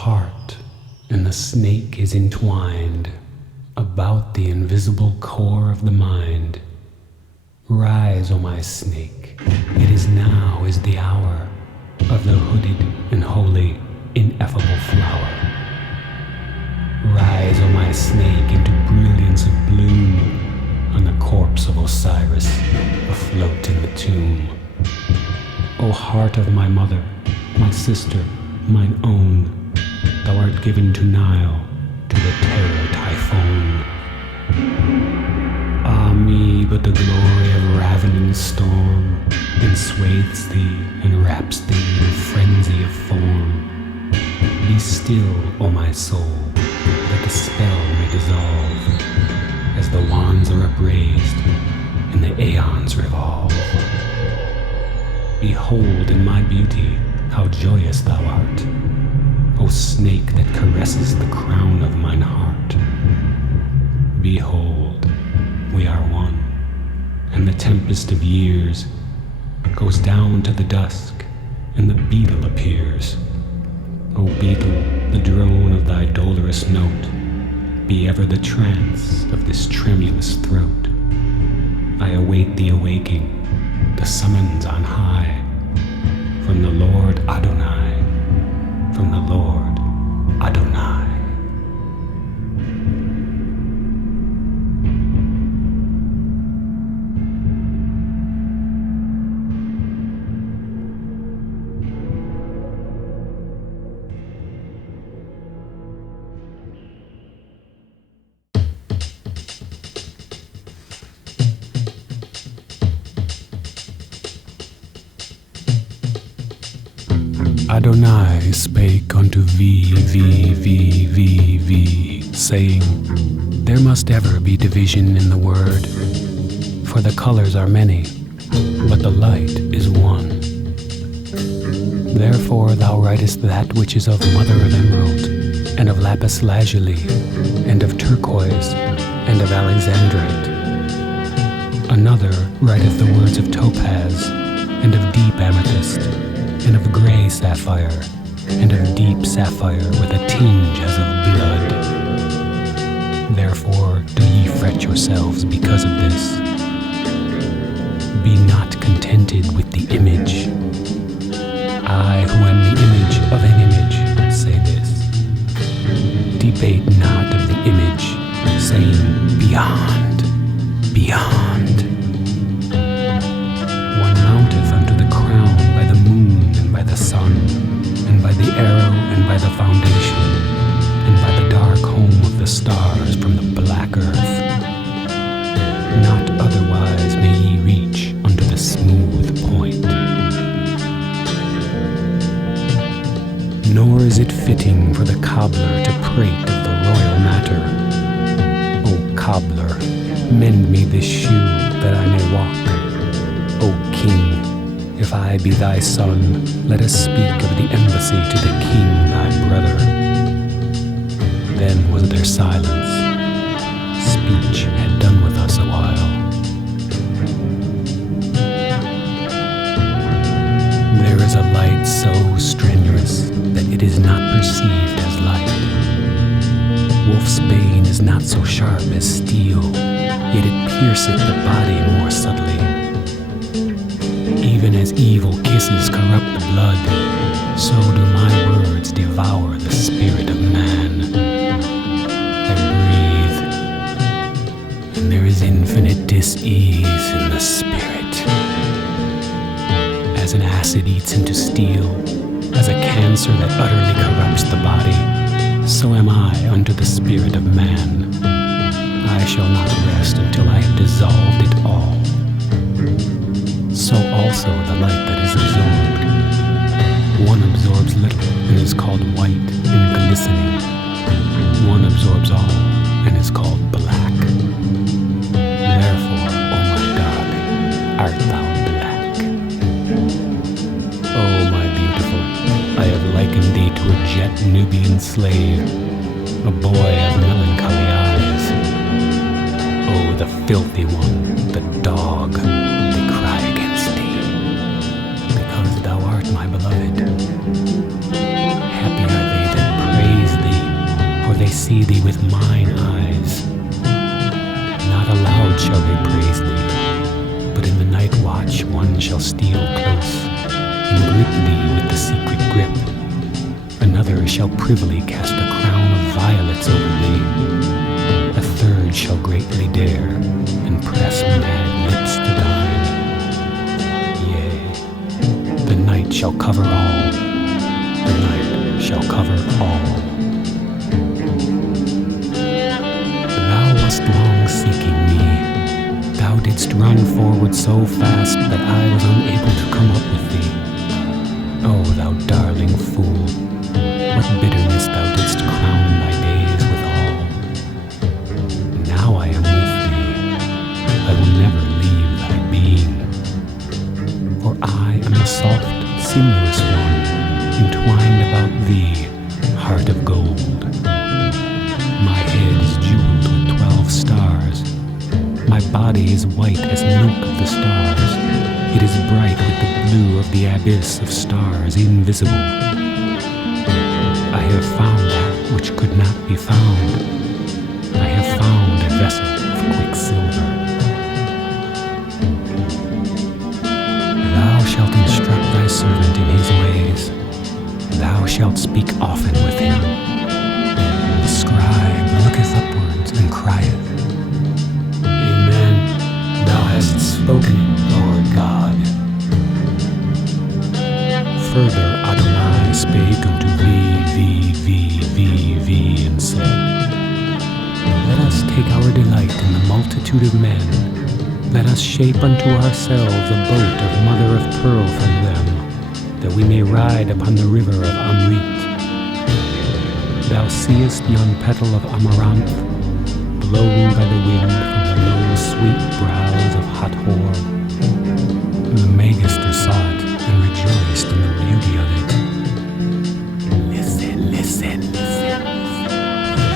heart and the snake is entwined about the invisible core of the mind. Rise, O my snake, it is now is the hour of the hooded and holy, ineffable flower. Rise, O my snake, into brilliance of bloom on the corpse of Osiris, afloat in the tomb. O heart of my mother, my sister, mine own, thou art given to Nile, to the terror typhoon. Ah me, but the glory of ravening storm enswathes thee and wraps thee in frenzy of form. Be still, O my soul, that the spell may dissolve, as the wands are upraised and the aeons revolve. Behold in my beauty how joyous thou art, O snake that caresses the crown of mine heart. Behold, we are one, and the tempest of years goes down to the dusk, and the beetle appears. O beetle, the drone of thy dolorous note be ever the trance of this tremulous throat. I await the awaking, the summons on high, from the Lord Adonai, from the Lord Adonai. Adonai spake unto V, saying, there must ever be division in the word, for the colors are many, but the light is one. Therefore thou writest that which is of mother of emerald, and of lapis lazuli, and of turquoise, and of alexandrite. Another writeth the words of topaz, and of deep amethyst, and of grey sapphire, and of deep sapphire with a tinge as of blood. Therefore do ye fret yourselves because of this. Be not contented with the image. I, who am the image of an image, say this. Debate not of the image, saying, beyond, beyond. One mounteth unto the crown by the moon and by the sun, and by the arrow and by the foundation, and by the dark home of the stars from the black earth. Not otherwise may ye reach unto the smooth point. Nor is it fitting for the cobbler to prate of the royal matter. O cobbler, mend me this shoe that I may walk. O king, if I be thy son, let us speak of the embassy to the king thy brother. Then was there silence. Speech had done with us a while. There is a light so strenuous that it is not perceived as light. Wolf's bane is not so sharp as steel, yet it pierceth the body more subtly. Even as evil kisses corrupt the blood, so do my words devour the spirit of man. I breathe, and there is infinite dis-ease in the spirit. As an acid eats into steel, as a cancer that utterly corrupts the body, so am I unto the spirit of man. I shall not rest until I have dissolved it all. So also the light that is absorbed. One absorbs little and is called white and glistening. One absorbs all and is called black. Therefore, O my darling, art thou black. O my beautiful, I have likened thee to a jet Nubian slave, a boy of melancholy eyes. O the filthy one, the dog, they cry against thee, because thou art my beloved. Happy are they that see thee with mine eyes. Not aloud shall they praise thee, but in the night watch one shall steal close, and grip thee with the secret grip. Another shall privily cast a crown of violets over thee. A third shall greatly dare, and press mad lips to thine. Yea, the night shall cover all. The night shall cover all. Thou wast long seeking me. Thou didst run forward so fast that I was unable to come up with thee. Oh, thou darling fool, what bitterness thou didst crown thy days withal. Now I am with thee. I will never leave thy being. For I am the soft, sinuous one, entwined about thee, heart of gold. My head is jeweled with 12 stars. My body is white as milk of the stars. It is bright with the blue of the abyss of stars invisible. I have found that which could not be found. I have found a vessel of quicksilver. Thou shalt instruct thy servant in his ways. Thou shalt speak often with him. The scribe looketh upwards and crieth, Amen. Thou hast spoken it, Lord God. Further Adonai spake unto thee, and said, Let us take our delight in the multitude of men. Let us shape unto ourselves a boat of mother of pearl from them, that we may ride upon the river of Amrit. Thou seest yon petal of amaranth, blown by the wind from the low sweet brows of Hathor. The Magister saw it and rejoiced in the beauty of it. Listen, listen, listen.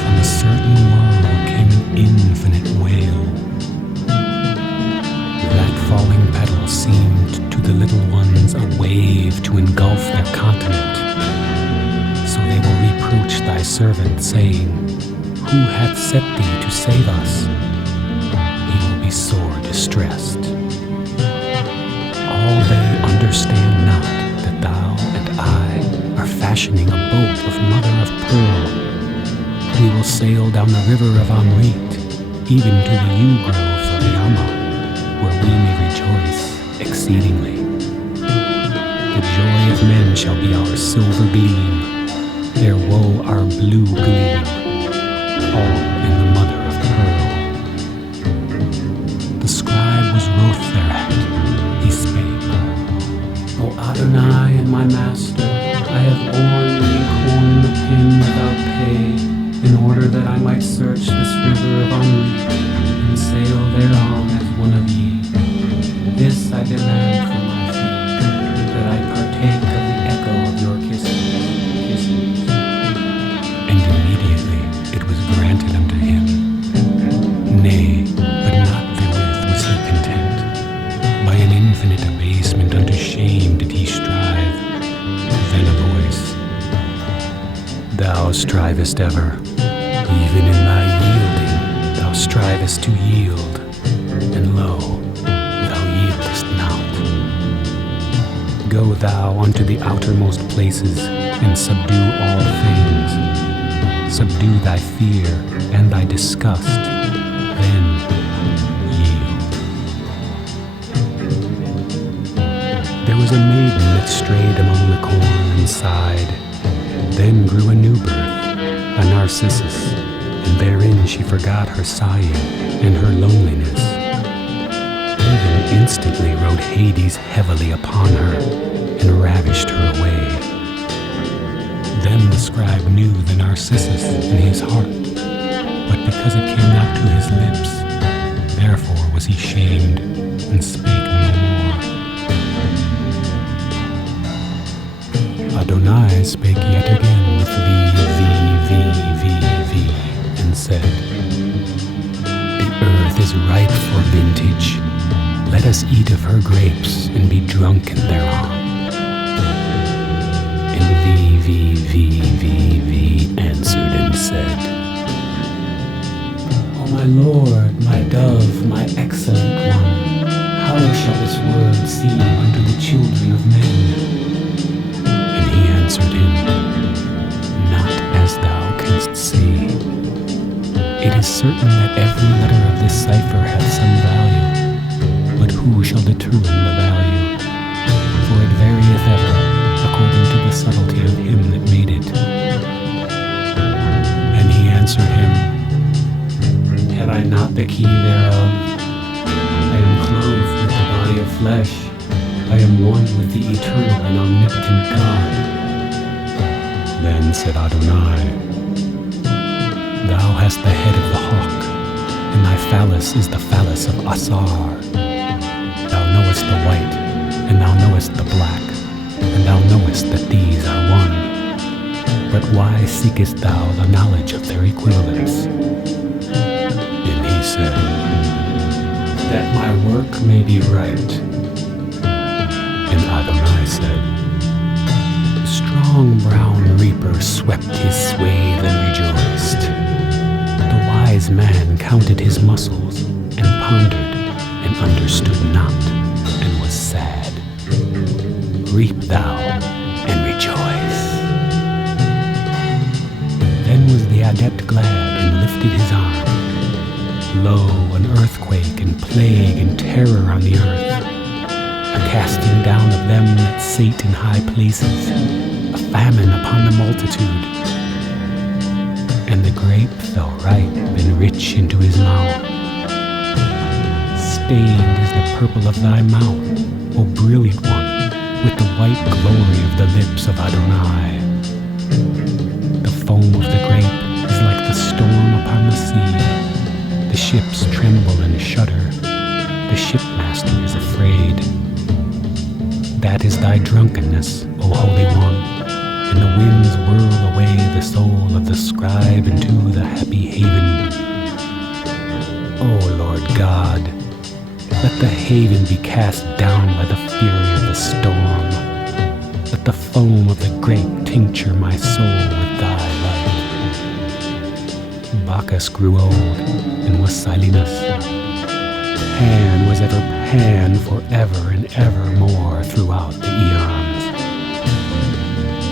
From a certain world came an infinite wail. That falling petal seemed to the little ones a wave to engulf their continent. So they will reproach thy servant, saying, Who hath set thee to save us? He will be sore distressed. All they understand not that thou and I are fashioning a boat of mother of pearl. We will sail down the river of Amrit, even to the yew groves of Yama, where we may rejoice exceedingly. The joy of men shall be our silver gleam, their woe our blue gleam, all in the mother of pearl. The scribe was wroth thereat. He spake, O Adonai and my master, I have borne thee corn the pin without pay, in order that I might search this river of Amrit, and sail thereon as one of ye. This I demand for my feet, that I partake of the echo of your kisses. And immediately it was granted unto him. Nay, but not therewith was he content. By an infinite abasement unto shame did he strive. Then a voice, Thou strivest ever, even in thy yielding, thou strivest to yield, and lo, thou yieldest not. Go thou unto the outermost places, and subdue all things. Subdue thy fear and thy disgust, then yield. There was a maiden that strayed among the corn and sighed. Then grew a new birth, a narcissus, and therein she forgot her sighing and her loneliness. Even instantly rode Hades heavily upon her and ravished her away. Then the scribe knew the narcissus in his heart, but because it came not to his lips, therefore was he shamed and spake no more. Adonai spake yet again with thee, and said, The earth is ripe for vintage. Let us eat of her grapes and be drunken thereon. And V answered and said, My Lord, my dove, my excellent one, how shall this world seem unto the children of men? And he answered him, Not as thou canst say. It is certain that every letter of this cipher hath some value, but who shall determine the value? For it varieth ever, according to the subtlety of him that made it. And he answered him, Have I not the key thereof? I am clothed with the body of flesh. I am one with the eternal and omnipotent God. Then said Adonai, Thou hast the head of the hawk, and thy phallus is the phallus of Asar. Thou knowest the white, and thou knowest the black, and thou knowest that these are one. But why seekest thou the knowledge of their equivalents? And he said, That my work may be right. And Adonai said, The strong brown reaper swept his swathe and rejoiced. The wise man counted his muscles, and pondered, and understood not, and was sad. Reap thou, and rejoice. Then was the adept glad, and lifted his arm. Lo, an earthquake, and plague, and terror on the earth, a casting down of them that sate in high places, a famine upon the multitude. And the grape fell ripe and rich into his mouth. Stained is the purple of thy mouth, O brilliant one, with the white glory of the lips of Adonai. The foam of the grape is like the storm upon the sea. The ships tremble and shudder. The shipmaster is afraid. That is thy drunkenness, O Holy One, and the winds whirl away the soul of the scribe into the happy haven. O Lord God, let the haven be cast down by the fury of the storm. Let the foam of the grape tincture my soul with thy light. Bacchus grew old, and was Silenus. Pan was ever Pan forever and evermore throughout the eons.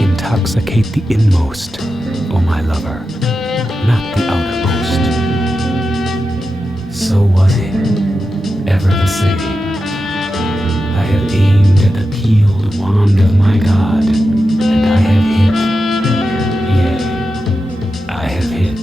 Intoxicate the inmost, O my lover, not the outermost. So was it, ever the same. I have aimed at the peeled wand of my God, and I have hit. Yea, I have hit.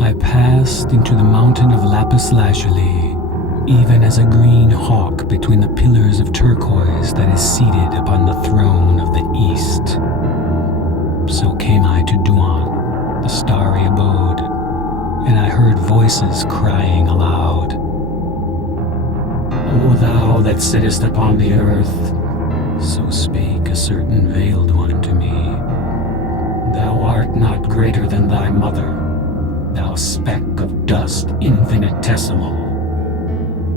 I passed into the mountain of lapis lazuli, even as a green hawk between the pillars of turquoise that is seated upon the throne of the east. So came I to Duan, the starry abode, and I heard voices crying aloud. O thou that sittest upon the earth, so spake a certain veiled one to me, thou art not greater than thy mother, thou speck of dust infinitesimal.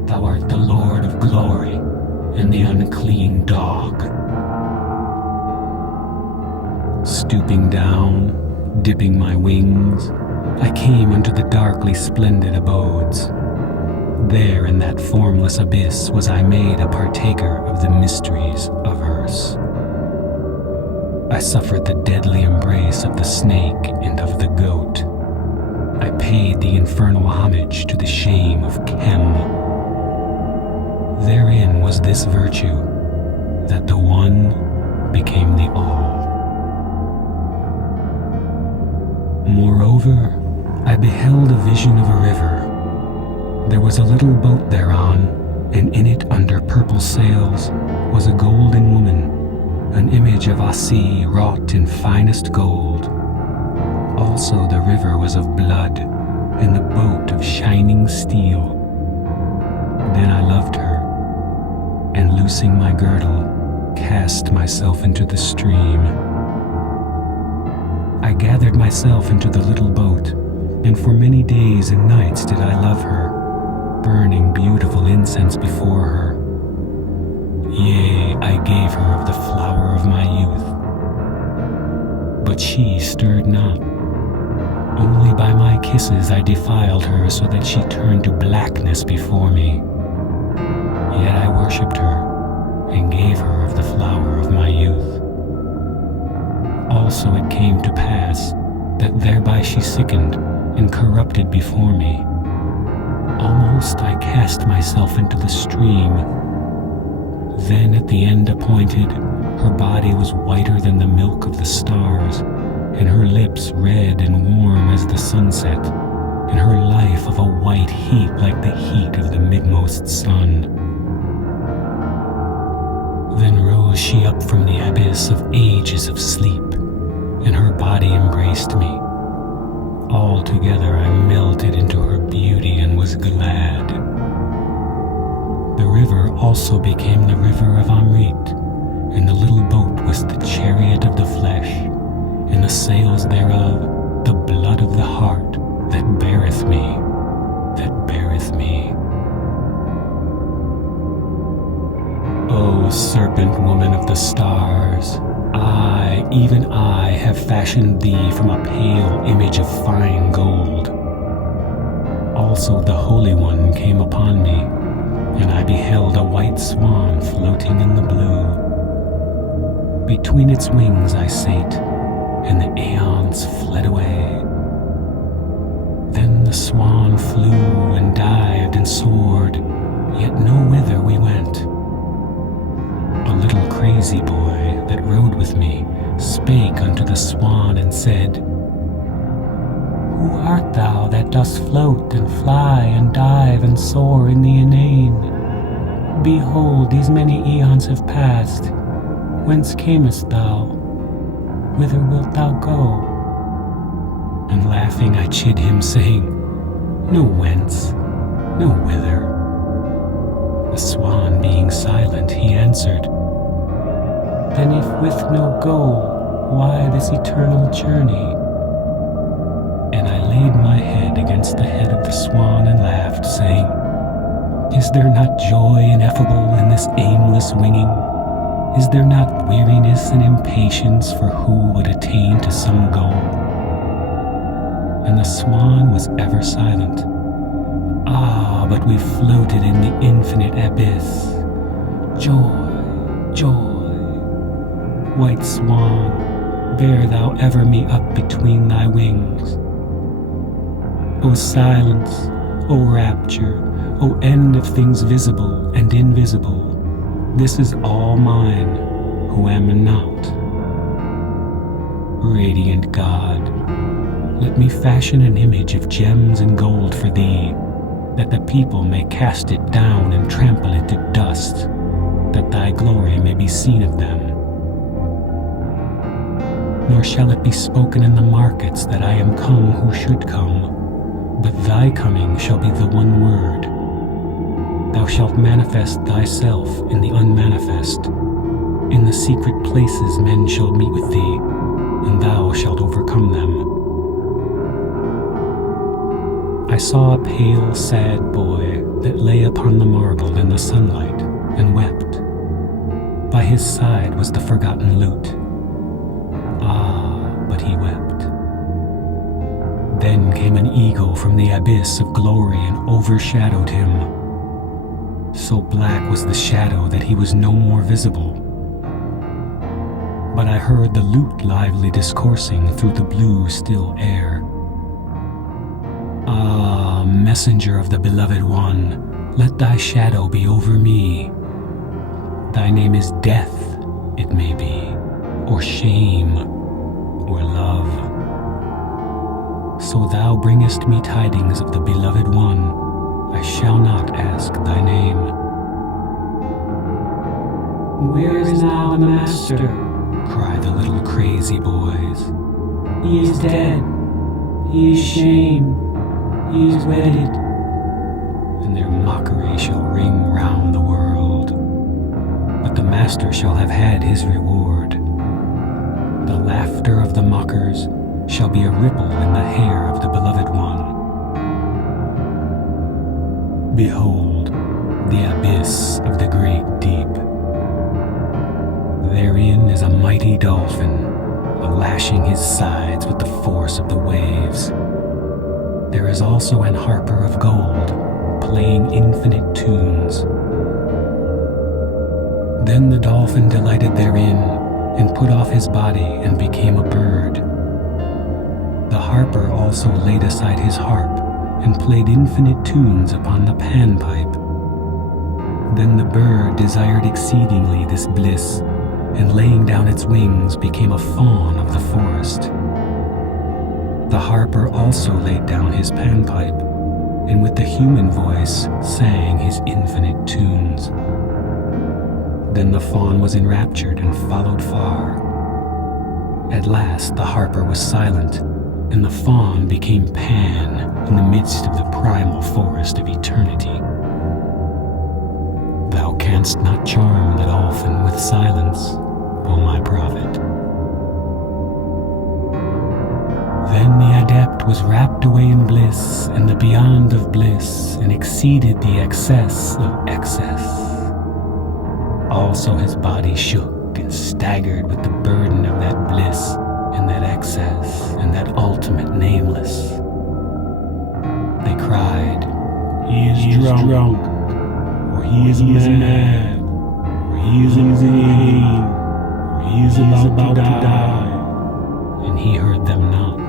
Thou art the Lord of glory, and the unclean dog. Stooping down, dipping my wings, I came unto the darkly splendid abodes. There in that formless abyss was I made a partaker of the mysteries of Earth. I suffered the deadly embrace of the snake and of the goat. I paid the infernal homage to the shame of Chem. Therein was this virtue, that the one became the all. Moreover, I beheld a vision of a river. There was a little boat thereon, and in it under purple sails was a golden woman, an image of Asi wrought in finest gold. Also the river was of blood, and the boat of shining steel. Then I loved her, and loosing my girdle, cast myself into the stream. I gathered myself into the little boat, and for many days and nights did I love her, burning beautiful incense before her. Yea, I gave her of the flower of my youth. But she stirred not. Only by my kisses I defiled her so that she turned to blackness before me. Yet I worshipped her, and gave her of the flower of my youth. Also it came to pass that thereby she sickened and corrupted before me. Almost I cast myself into the stream. Then at the end appointed, her body was whiter than the milk of the stars, and her lips red and warm as the sunset, and her life of a white heat like the heat of the midmost sun. Then rose she up from the abyss of ages of sleep, and her body embraced me. Altogether I melted into her beauty and was glad. The river also became the river of Amrit, and the little boat was the chariot of the flesh, and the sails thereof the blood of the heart that beareth me, that beareth me. O serpent woman of the stars, I, even I, have fashioned thee from a pale image of fine gold. Also the Holy One came upon me, and I beheld a white swan floating in the blue. Between its wings I sate, and the aeons fled away. Then the swan flew and dived and soared, yet no whither we went. A little crazy boy that rode with me spake unto the swan and said, Who art thou that dost float and fly and dive and soar in the inane? Behold, these many eons have passed. Whence camest thou? Whither wilt thou go? And laughing I chid him, saying, No whence, no whither. The swan being silent, he answered, Then if with no goal, why this eternal journey? And I laid my head against the head of the swan and laughed, saying, Is there not joy ineffable in this aimless winging? Is there not weariness and impatience for who would attain to some goal? And the swan was ever silent. Ah, but we floated in the infinite abyss. Joy, joy. White swan, bear thou ever me up between thy wings. O silence, O rapture, O end of things visible and invisible, this is all mine, who am not. Radiant God, let me fashion an image of gems and gold for thee, that the people may cast it down and trample it to dust, that thy glory may be seen of them. Nor shall it be spoken in the markets that I am come who should come, but thy coming shall be the one word. Thou shalt manifest thyself in the unmanifest. In the secret places men shall meet with thee, and thou shalt overcome them. I saw a pale, sad boy that lay upon the marble in the sunlight and wept. By his side was the forgotten lute. Ah, but he wept. Then came an eagle from the abyss of glory and overshadowed him. So black was the shadow that he was no more visible. but I heard the lute lively discoursing through the blue still air. Ah, messenger of the beloved one, let thy shadow be over me. Thy name is death, it may be, or shame, or love. So thou bringest me tidings of the beloved one, I shall not ask thy name. Where is now the master? Cry the little crazy boys. He is dead. He is shamed. He is wedded. And their mockery shall ring round the world. But the master shall have had his reward. The laughter of the mockers shall be a ripple in the hair of the beloved one. Behold, the abyss of the great deep. Therein is a mighty dolphin, lashing his sides with the force of the waves. There is also an harper of gold, playing infinite tunes. Then the dolphin delighted therein, and put off his body and became a bird. The harper also laid aside his harp, and played infinite tunes upon the panpipe. Then the bird desired exceedingly this bliss, and laying down its wings became a fawn of the forest. The harper also laid down his panpipe, and with the human voice sang his infinite tunes. Then the fawn was enraptured and followed far. At last the harper was silent, and the fawn became Pan in the midst of the primal forest of eternity. Thou canst not charm the dolphin with silence, O my prophet. Then the adept was wrapped away in bliss, and the beyond of bliss, and exceeded the excess of excess. Also his body shook and staggered with the burden of that bliss, and that excess, and that ultimate nameless. They cried, He is drunk, or he is mad, or he is insane, or he is about to die. And he heard them not.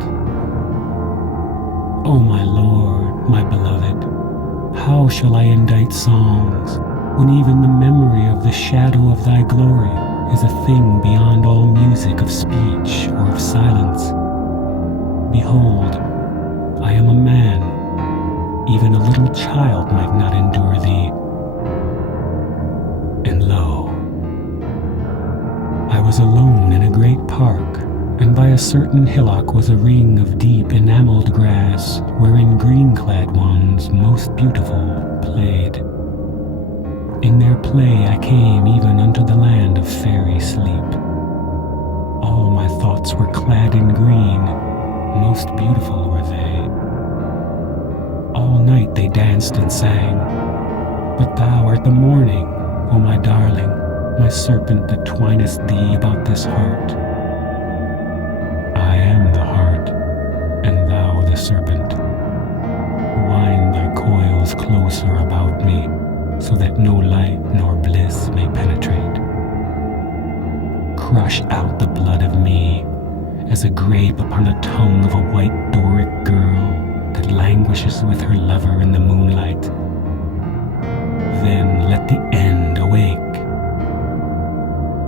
O my Lord, my beloved, how shall I indite songs, when even the memory of the shadow of thy glory is a thing beyond all music of speech or of silence? Behold, I am a man. Even a little child might not endure thee. And lo, I was alone in a great park, and by a certain hillock was a ring of deep enameled grass, wherein green-clad ones, most beautiful, played. In their play I came even unto the land of fairy sleep. All my thoughts were clad in green, most beautiful were they. All night they danced and sang, but thou art the morning, O my darling, my serpent that twinest thee about this heart. I am the heart, and thou the serpent. Wind thy coils closer about me, so that no light nor bliss may penetrate. Crush out the blood of me, as a grape upon the tongue of a white Doric girl that languishes with her lover in the moonlight. Then let the end awake.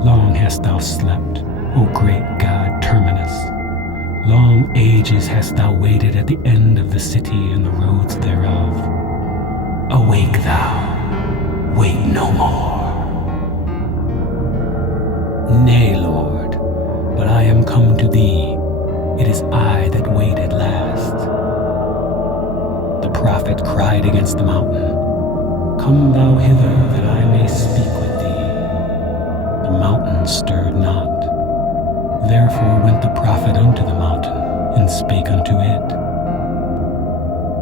Long hast thou slept, O great God Terminus. Long ages hast thou waited at the end of the city and the roads thereof. Awake thou, wait no more. Nay, Lord, but I am come to thee. It is I that wait at last. The prophet cried against the mountain, Come thou hither, that I may speak with thee. The mountain stirred not. Therefore went the prophet unto the mountain, and spake unto it.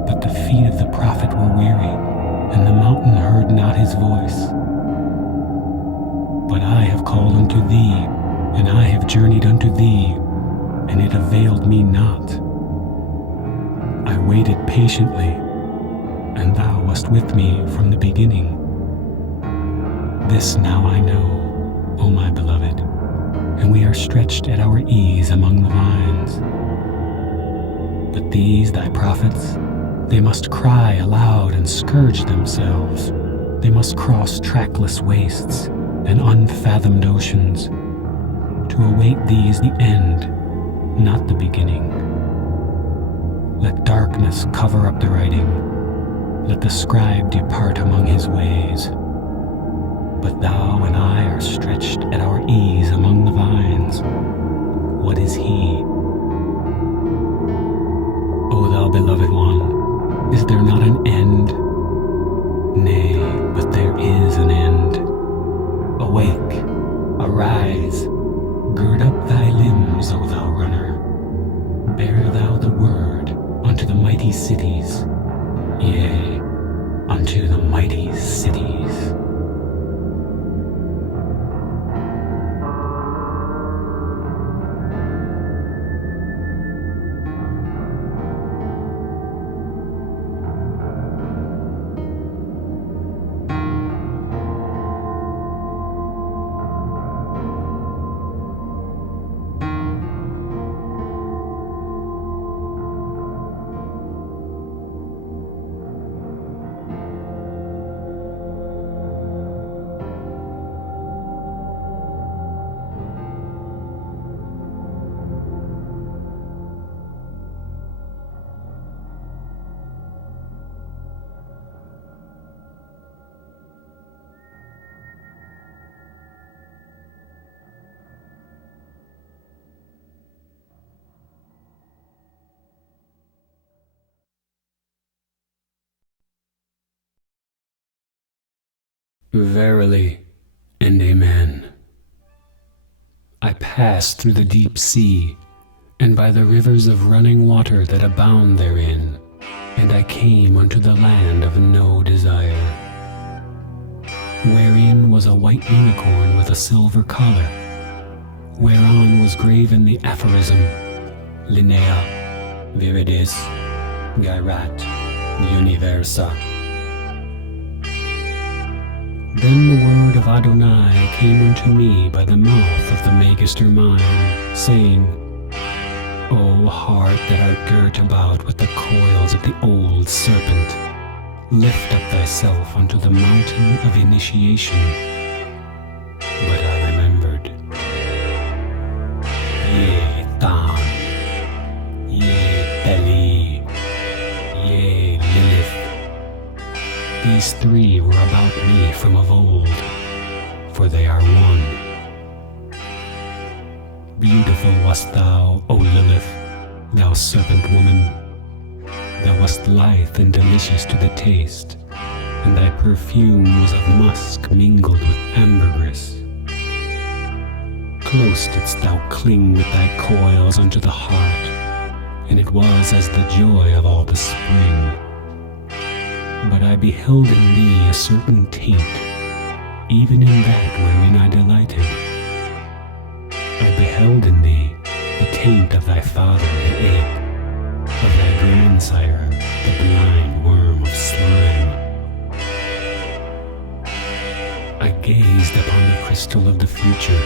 But the feet of the prophet were weary, and the mountain heard not his voice. But I have called unto thee, and I have journeyed unto thee, and it availed me not. I waited patiently, and thou wast with me from the beginning. This now I know, O my beloved, and we are stretched at our ease among the vines. But these thy prophets, they must cry aloud and scourge themselves. They must cross trackless wastes and unfathomed oceans to await these the end, not the beginning. Let darkness cover up the writing. Let the scribe depart among his ways. But thou and I are stretched at our ease among the vines. What is he? O thou beloved one, is there not an end? Nay, but there is an end. Awake, arise, gird up thy limbs, O thou runner. Bear thou the word unto the mighty cities, yea, unto the mighty cities. Verily and amen. I passed through the deep sea, and by the rivers of running water that abound therein, and I came unto the land of no desire, wherein was a white unicorn with a silver collar, whereon was graven the aphorism, Linea viridis gairat universa. Then the word of Adonai came unto me by the mouth of the Magister mine, saying, O heart that art girt about with the coils of the old serpent, lift up thyself unto the mountain of initiation. But I remembered. Yea, Tham, yea, Beli, yea, Lilith. These three were about me from of old, for they are one. Beautiful wast thou, O Lilith, thou serpent woman. Thou wast lithe and delicious to the taste, and thy perfume was of musk mingled with ambergris. Close didst thou cling with thy coils unto the heart, and it was as the joy of all the spring. But I beheld in thee a certain taint, even in that wherein I delighted. I beheld in thee the taint of thy father, the ape, of thy grandsire, the blind worm of slime. I gazed upon the crystal of the future,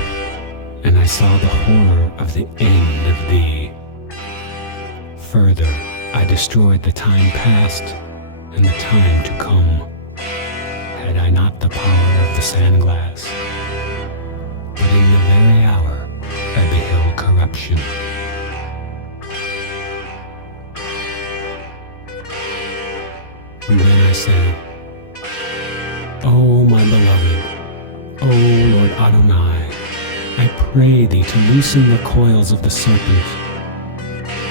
and I saw the horror of the end of thee. Further, I destroyed the time past and the time to come, had I not the power of the sandglass. But in the very hour I beheld corruption. Then I said, O my beloved, O Lord Adonai, I pray thee to loosen the coils of the serpent.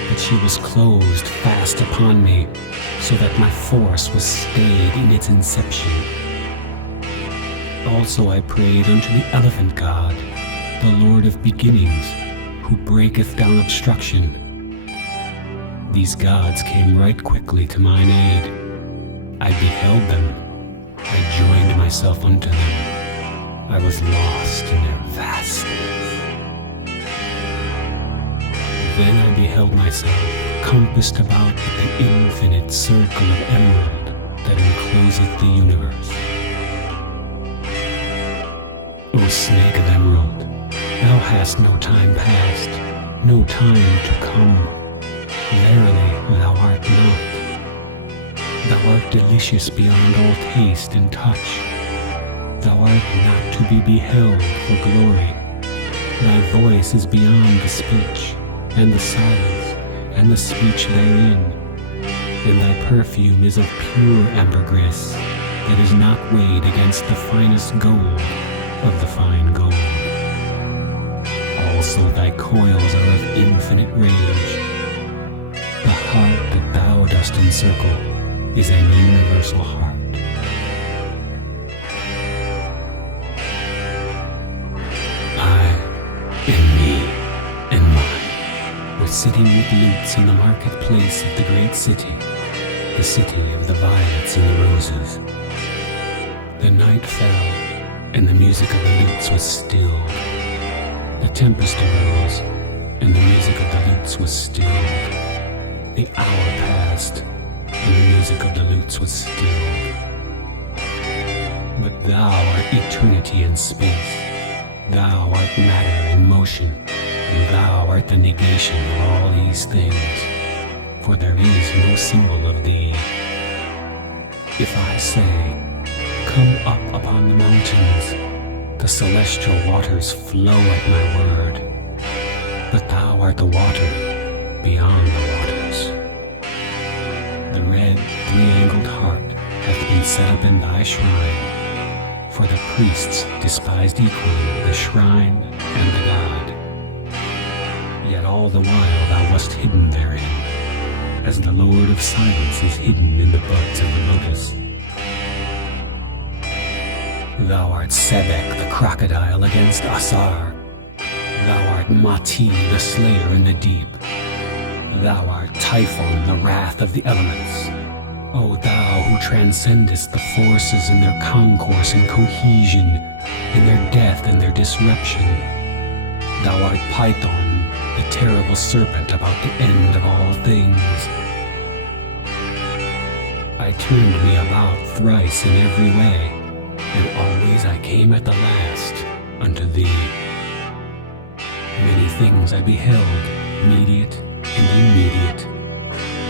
But she was closed fast upon me, so that my force was stayed in its inception. Also I prayed unto the elephant god, the Lord of beginnings, who breaketh down obstruction. These gods came right quickly to mine aid. I beheld them. I joined myself unto them. I was lost in their vastness. Then I beheld myself compassed about with the infinite circle of emerald that encloseth the universe. O snake of emerald, thou hast no time past, no time to come. Verily, thou art not. Thou art delicious beyond all taste and touch. Thou art not to be beheld for glory. Thy voice is beyond the speech, and the silence, and the speech therein. And thy perfume is of pure ambergris, that is not weighed against the finest gold of the fine gold. Also thy coils are of infinite rage. The heart that thou dost encircle is an universal heart. I, and me, and mine, were sitting with lutes in the marketplace of the great city, the city of the violets and the roses. The night fell, and the music of the lutes was stilled. The tempest arose, and the music of the lutes was stilled. The hour passed, and the music of the lutes was stilled. But thou art eternity and space. Thou art matter in motion, and thou art the negation of all these things. For there is no symbol of thee. If I say, come up upon the mountains, the celestial waters flow at my word. But thou art the water beyond the waters. The red three-angled heart hath been set up in thy shrine, for the priests despised equally the shrine and the god. Yet all the while thou wast hidden therein, as the Lord of Silence is hidden in the buds of the lotus. Thou art Sebek the crocodile against Asar. Thou art Mati the slayer in the deep. Thou art Typhon the wrath of the elements. O thou who transcendest the forces in their concourse and cohesion, in their death and their disruption. Thou art Python, the terrible serpent about the end of all things. I turned me about thrice in every way, and always I came at the last unto thee. Many things I beheld, mediate and immediate,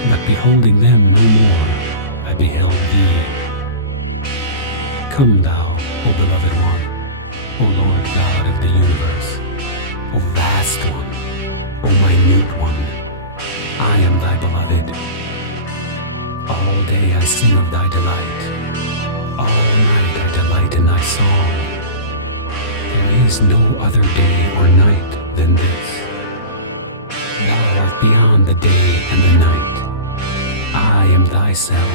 but beholding them no more, I beheld thee. Come thou, O beloved one, O Lord God of the universe, O vast one, O minute one, I am thy beloved. All day I sing of thy delight, all night I delight in thy song. There is no other day or night than this. Thou art beyond the day and the night. I am thyself,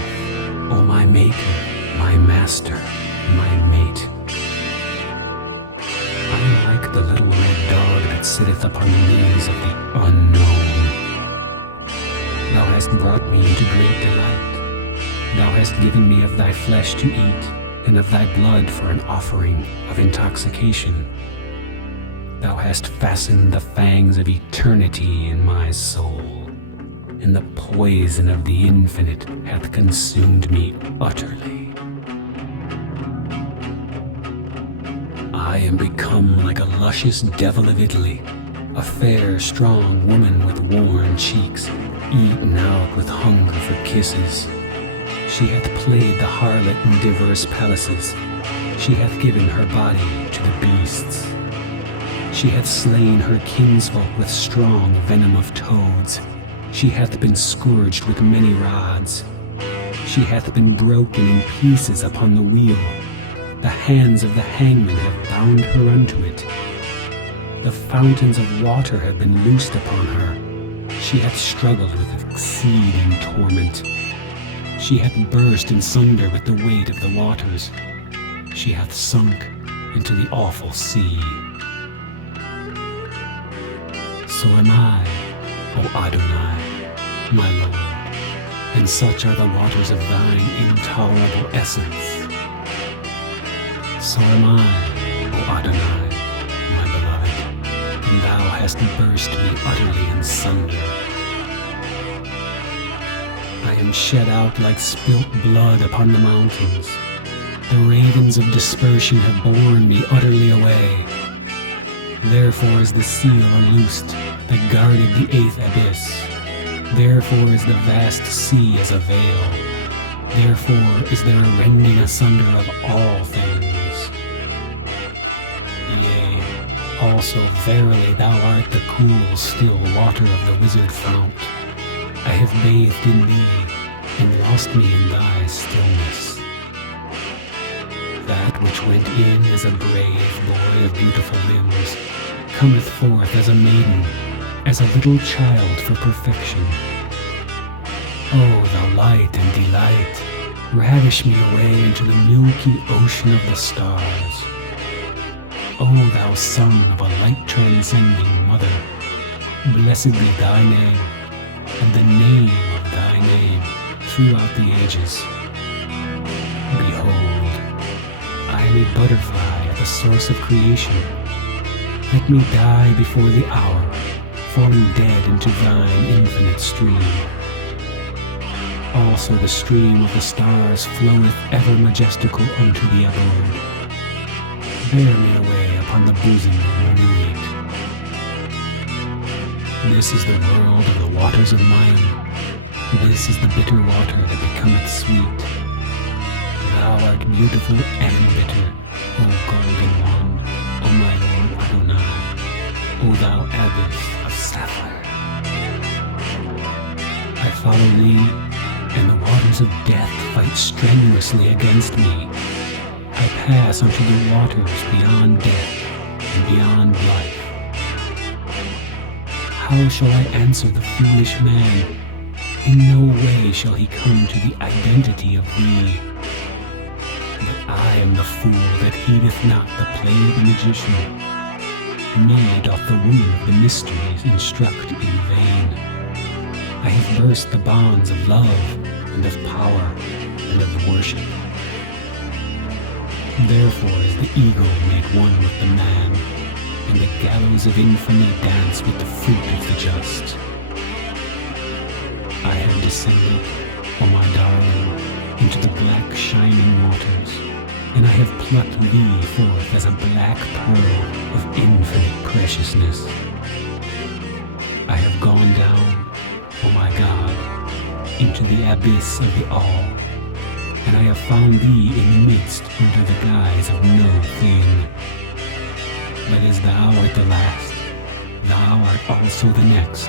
O my maker, my master, my mate. I am like the little red dog that sitteth upon the knees of the unknown. Thou hast brought me into great delight. Thou hast given me of thy flesh to eat, and of thy blood for an offering of intoxication. Thou hast fastened the fangs of eternity in my soul, and the poison of the infinite hath consumed me utterly. I am become like a luscious devil of Italy, a fair, strong woman with worn cheeks, eaten out with hunger for kisses. She hath played the harlot in diverse palaces. She hath given her body to the beasts. She hath slain her kinsfolk with strong venom of toads. She hath been scourged with many rods. She hath been broken in pieces upon the wheel. The hands of the hangman have bound her unto it. The fountains of water have been loosed upon her. She hath struggled with exceeding torment. She hath burst in sunder with the weight of the waters. She hath sunk into the awful sea. So am I, O Adonai, my Lord, and such are the waters of thine intolerable essence. So am I, O Adonai, my beloved, and thou hast burst me utterly in sunder. I am shed out like spilt blood upon the mountains. The ravens of dispersion have borne me utterly away. Therefore is the seal unloosed that guarded the eighth abyss. Therefore is the vast sea as a veil. Therefore is there a rending asunder of all things. Yea, also verily thou art the cool, still water of the wizard fount. I have bathed in thee, and lost me in thy stillness. That which went in as a brave boy of beautiful limbs, cometh forth as a maiden, as a little child for perfection. O thou light and delight, ravish me away into the milky ocean of the stars. O thou son of a light transcending mother, blessed be thy name, and the name of thy name throughout the ages. Behold, I am a butterfly at the source of creation. Let me die before the hour, falling dead into thine infinite stream. Also the stream of the stars floweth ever majestical unto the abode. Bear me away upon the bosom of Nuit. This is the world of the waters of Mayan. This is the bitter water that becometh sweet. Thou art beautiful and bitter, O golden one, O my Lord Adonai, O thou abyss of sapphire. I follow thee, and the waters of death fight strenuously against me. I pass unto the waters beyond death and beyond life. How shall I answer the foolish man? In no way shall he come to the identity of thee. But I am the fool that heedeth not the play of the magician. Me doth the woman of the mysteries instruct in vain. I have burst the bonds of love and of power and of worship. Therefore is the eagle made one with the man, and the gallows of infamy dance with the fruit of the just. I have descended, O my darling, into the black shining waters, and I have plucked thee forth as a black pearl of infinite preciousness. I have gone down, O my God, into the abyss of the all, and I have found thee in the midst under the guise of no thing. But as thou art the last, thou art also the next,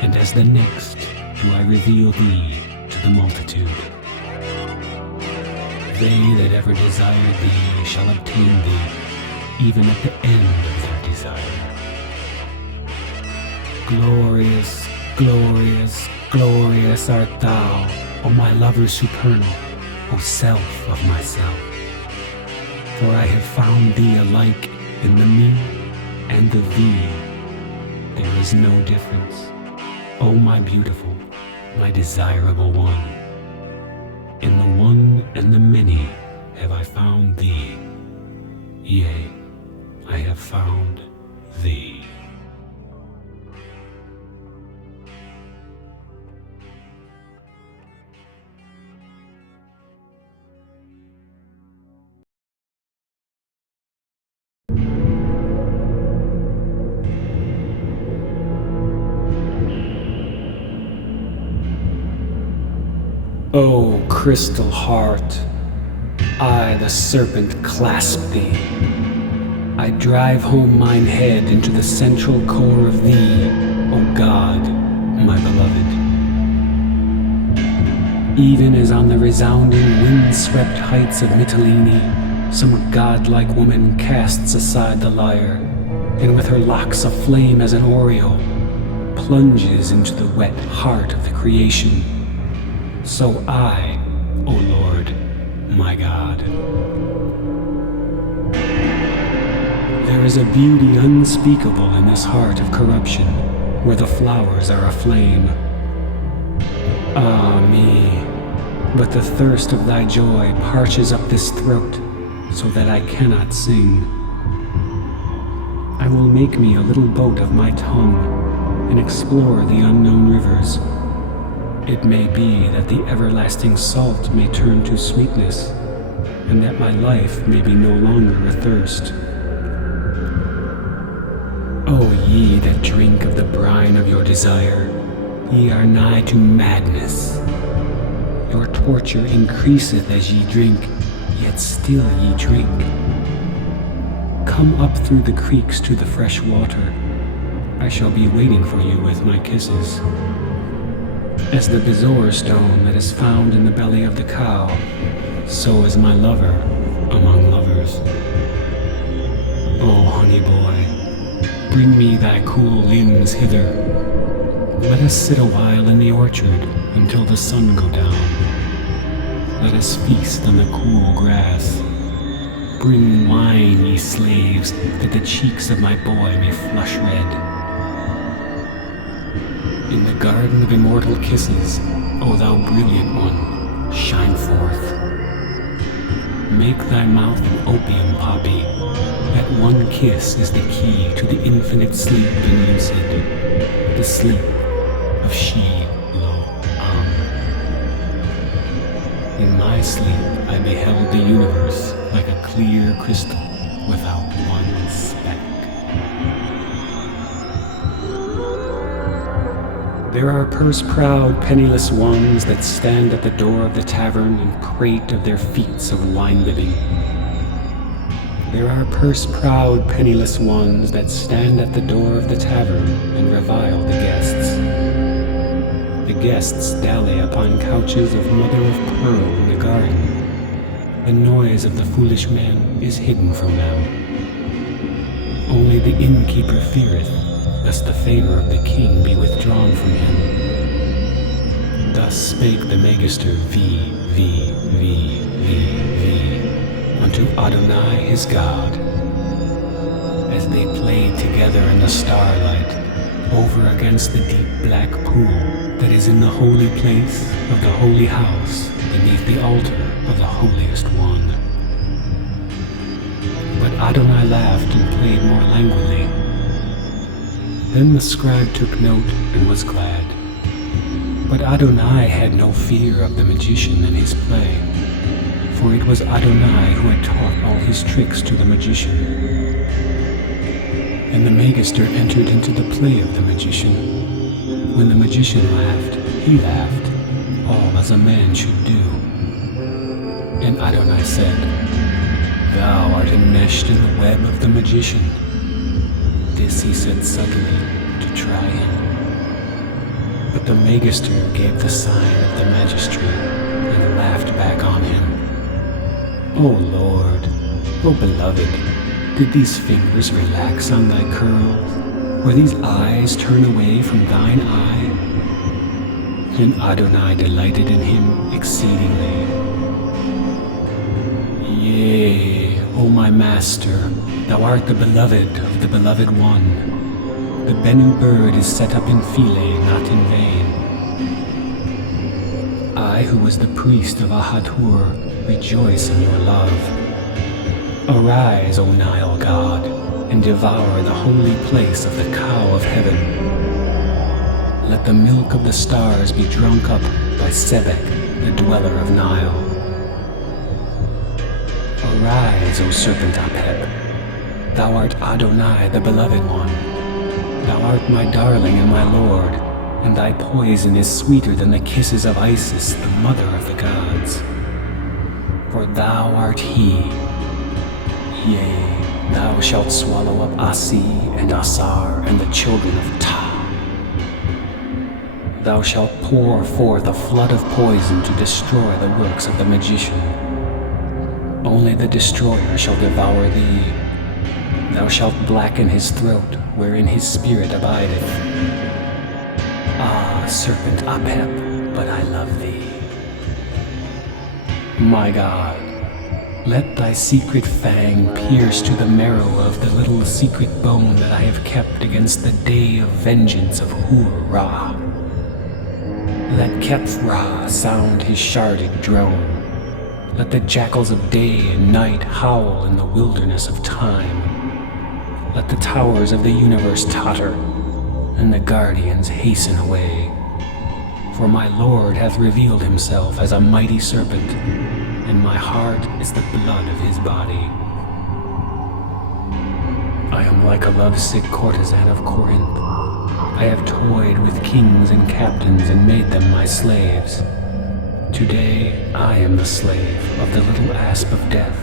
and as the next do I reveal thee to the multitude. They that ever desired thee shall obtain thee, even at the end of their desire. Glorious, glorious, glorious art thou, O my lover supernal, O self of myself. For I have found thee alike in the me and the thee. There is no difference, O my beautiful, my desirable one. In the one and the many have I found thee. Yea, I have found thee. O crystal heart, I the serpent clasp thee. I drive home mine head into the central core of thee, O God, my beloved. Even as on the resounding wind-swept heights of Mytilene, some godlike woman casts aside the lyre, and with her locks aflame as an aureole, plunges into the wet heart of the creation. So I, O Lord, my God. There is a beauty unspeakable in this heart of corruption, where the flowers are aflame. Ah me, but the thirst of thy joy parches up this throat, so that I cannot sing. I will make me a little boat of my tongue, and explore the unknown rivers. It may be that the everlasting salt may turn to sweetness, and that my life may be no longer athirst. O ye that drink of the brine of your desire, ye are nigh to madness. Your torture increaseth as ye drink, yet still ye drink. Come up through the creeks to the fresh water. I shall be waiting for you with my kisses. As the bezoar stone that is found in the belly of the cow, so is my lover among lovers. O honey boy, bring me thy cool limbs hither. Let us sit a while in the orchard until the sun go down. Let us feast on the cool grass. Bring wine, ye slaves, that the cheeks of my boy may flush red. In the garden of immortal kisses, O thou brilliant one, shine forth. Make thy mouth an opium poppy. That one kiss is the key to the infinite sleep and lucid, the sleep of She-Lo-Am. In my sleep I beheld the universe like a clear crystal without one speck. There are purse-proud, penniless ones that stand at the door of the tavern and prate of their feats of wine-bibbing. There are purse-proud, penniless ones that stand at the door of the tavern and revile the guests. The guests dally upon couches of mother-of-pearl in the garden. The noise of the foolish men is hidden from them. Only the innkeeper feareth, lest the favor of the king be withdrawn from him. Thus spake the Magister V unto Adonai his God, as they played together in the starlight over against the deep black pool that is in the holy place of the holy house beneath the altar of the holiest one. But Adonai laughed and played more languidly. Then the scribe took note and was glad. But Adonai had no fear of the magician and his play, for it was Adonai who had taught all his tricks to the magician. And the Magister entered into the play of the magician. When the magician laughed, he laughed, all as a man should do. And Adonai said, Thou art enmeshed in the web of the magician. This he said subtly to try him. But the Magister gave the sign of the magistrate and laughed back on him. O Lord, O beloved, did these fingers relax on thy curls? Were these eyes turn away from thine eye? And Adonai delighted in him exceedingly. Yea, O my master, thou art the beloved of the beloved one. The Bennu bird is set up in Philae, not in vain. I, who was the priest of Ahatur, rejoice in your love. Arise, O Nile god, and devour the holy place of the cow of heaven. Let the milk of the stars be drunk up by Sebek, the dweller of Nile. Arise, O serpent Apep. Thou art Adonai, the beloved one. Thou art my darling and my lord, and thy poison is sweeter than the kisses of Isis, the mother of the gods. For thou art he. Yea, thou shalt swallow up Asi and Asar and the children of Ta. Thou shalt pour forth a flood of poison to destroy the works of the magician. Only the destroyer shall devour thee. Thou shalt blacken his throat, wherein his spirit abideth. Ah, serpent Apep, but I love thee. My God, let thy secret fang pierce to the marrow of the little secret bone that I have kept against the day of vengeance of Hur-Ra. Let Keph-Ra sound his sharded drone. Let the jackals of day and night howl in the wilderness of time. Let the towers of the universe totter, and the guardians hasten away. For my Lord hath revealed himself as a mighty serpent, and my heart is the blood of his body. I am like a lovesick courtesan of Corinth. I have toyed with kings and captains and made them my slaves. Today I am the slave of the little asp of death,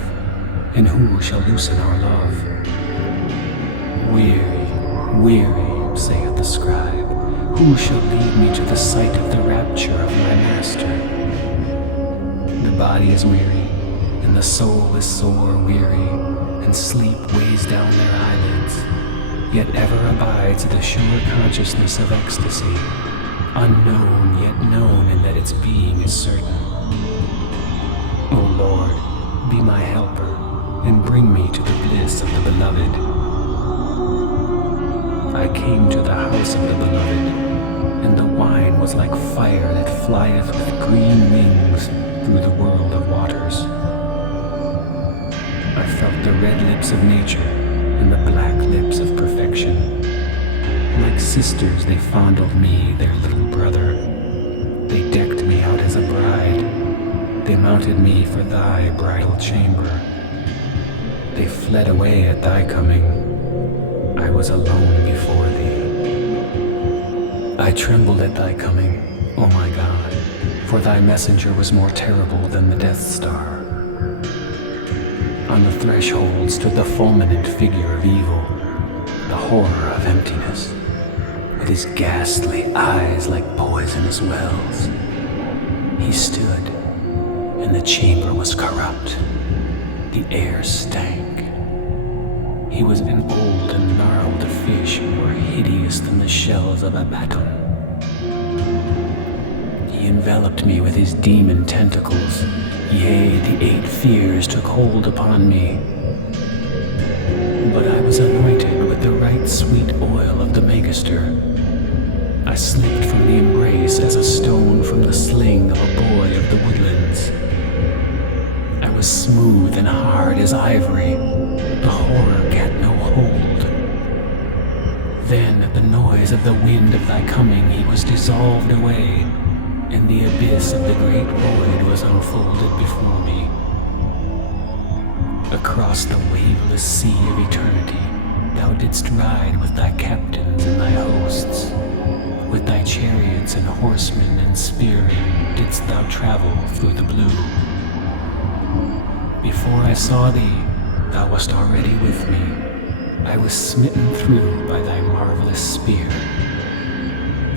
and who shall loosen our love? Weary, weary, saith the scribe, who shall lead me to the sight of the rapture of my master? The body is weary, and the soul is sore weary, and sleep weighs down their eyelids, yet ever abides the sure consciousness of ecstasy, unknown yet known in that its being is certain. O Lord, be my helper, and bring me to the bliss of the beloved. I came to the house of the beloved, and the wine was like fire that flieth with green wings through the world of waters. I felt the red lips of nature and the black lips of perfection. Like sisters they fondled me, their little brother. They decked me out as a bride. They mounted me for thy bridal chamber. They fled away at thy coming. I was alone before thee. I trembled at thy coming, O my God, for thy messenger was more terrible than the Death Star. On the threshold stood the fulminant figure of evil, the horror of emptiness, with his ghastly eyes like poisonous wells. He stood, and the chamber was corrupt. The air stank. He was an old and gnarled fish more hideous than the shells of a baton. He enveloped me with his demon tentacles. Yea, the 8 fears took hold upon me. But I was anointed with the right sweet oil of the Magister. I slipped from the embrace as a stone from the sling of a boy of the woodlands. I was smooth and hard as ivory. The horror gat no hold. Then at the noise of the wind of thy coming he was dissolved away, and the abyss of the great void was unfolded before me. Across the waveless sea of eternity thou didst ride with thy captains and thy hosts. With thy chariots and horsemen and spearmen didst thou travel through the blue. Before I saw thee, thou wast already with me. I was smitten through by thy marvelous spear.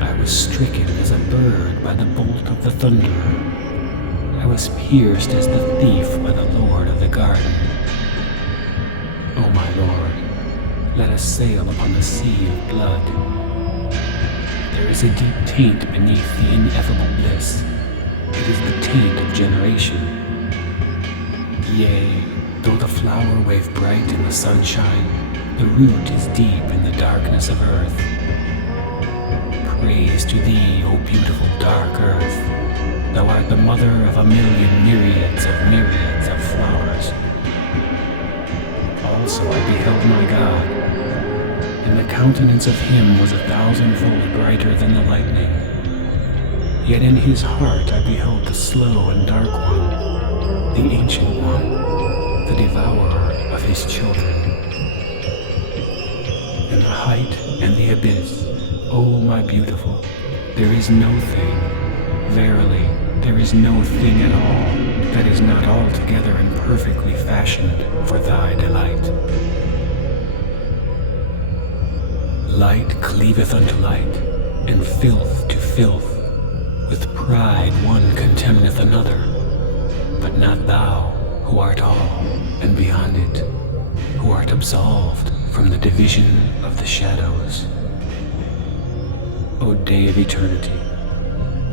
I was stricken as a bird by the bolt of the thunderer. I was pierced as the thief by the Lord of the garden. O my Lord, let us sail upon the sea of blood. There is a deep taint beneath the ineffable bliss. It is the taint of generation. Yea, though the flower wave bright in the sunshine, the root is deep in the darkness of earth. Praise to thee, O beautiful dark earth. Thou art the mother of a million myriads of flowers. Also I beheld my God, and the countenance of him was 1,000-fold brighter than the lightning. Yet in his heart I beheld the slow and dark one, the ancient one, the devourer of his children. In the height and the abyss, O my beautiful, there is no thing, verily, there is no thing at all that is not altogether and perfectly fashioned for thy delight. Light cleaveth unto light, and filth to filth. With pride one contemneth another, but not thou, who art all, and beyond it, who art absolved from the division of the shadows. O day of eternity,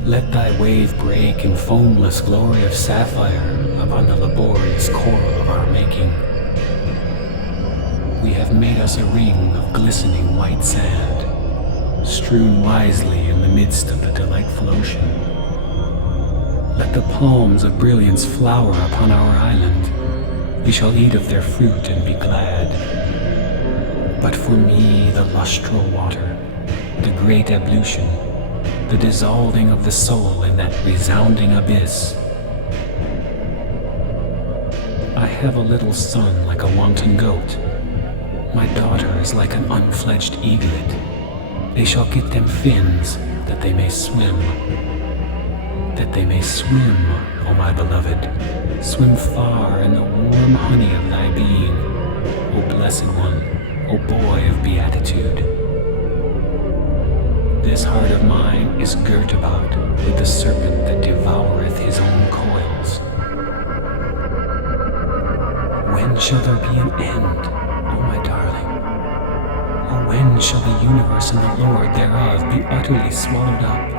let thy wave break in foamless glory of sapphire upon the laborious coral of our making. We have made us a ring of glistening white sand, strewn wisely in the midst of the delightful ocean. Let the palms of brilliance flower upon our island. We shall eat of their fruit and be glad. But for me the lustral water, the great ablution, the dissolving of the soul in that resounding abyss. I have a little son like a wanton goat. My daughter is like an unfledged eaglet. They shall get them fins, that they may swim. That they may swim, O my beloved, swim far in the warm honey of thy being, O blessed one, O boy of beatitude. This heart of mine is girt about with the serpent that devoureth his own coils. When shall there be an end, O my darling? Or when shall the universe and the Lord thereof be utterly swallowed up?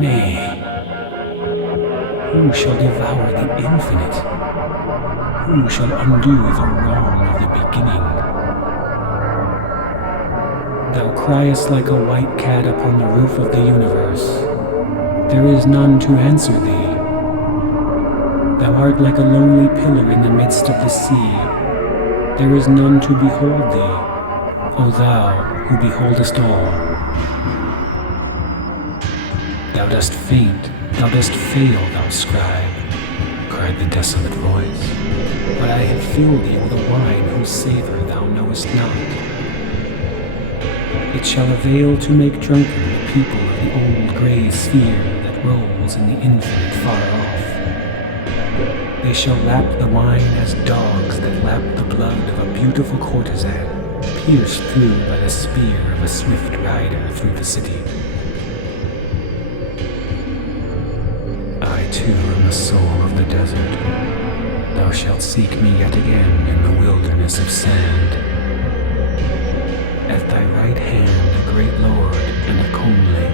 Nay, who shall devour the infinite? Who shall undo the wrong of the beginning? Thou criest like a white cat upon the roof of the universe. There is none to answer thee. Thou art like a lonely pillar in the midst of the sea. There is none to behold thee, O thou who beholdest all. Thou dost faint, thou dost fail, thou scribe, cried the desolate voice. But I have filled thee with a wine whose savor thou knowest not. It shall avail to make drunken the people of the old grey sphere that rolls in the infinite far off. They shall lap the wine as dogs that lap the blood of a beautiful courtesan, pierced through by the spear of a swift rider through the city. I too am the soul of the desert. Thou shalt seek me yet again in the wilderness of sand. At thy right hand a great lord and a comely.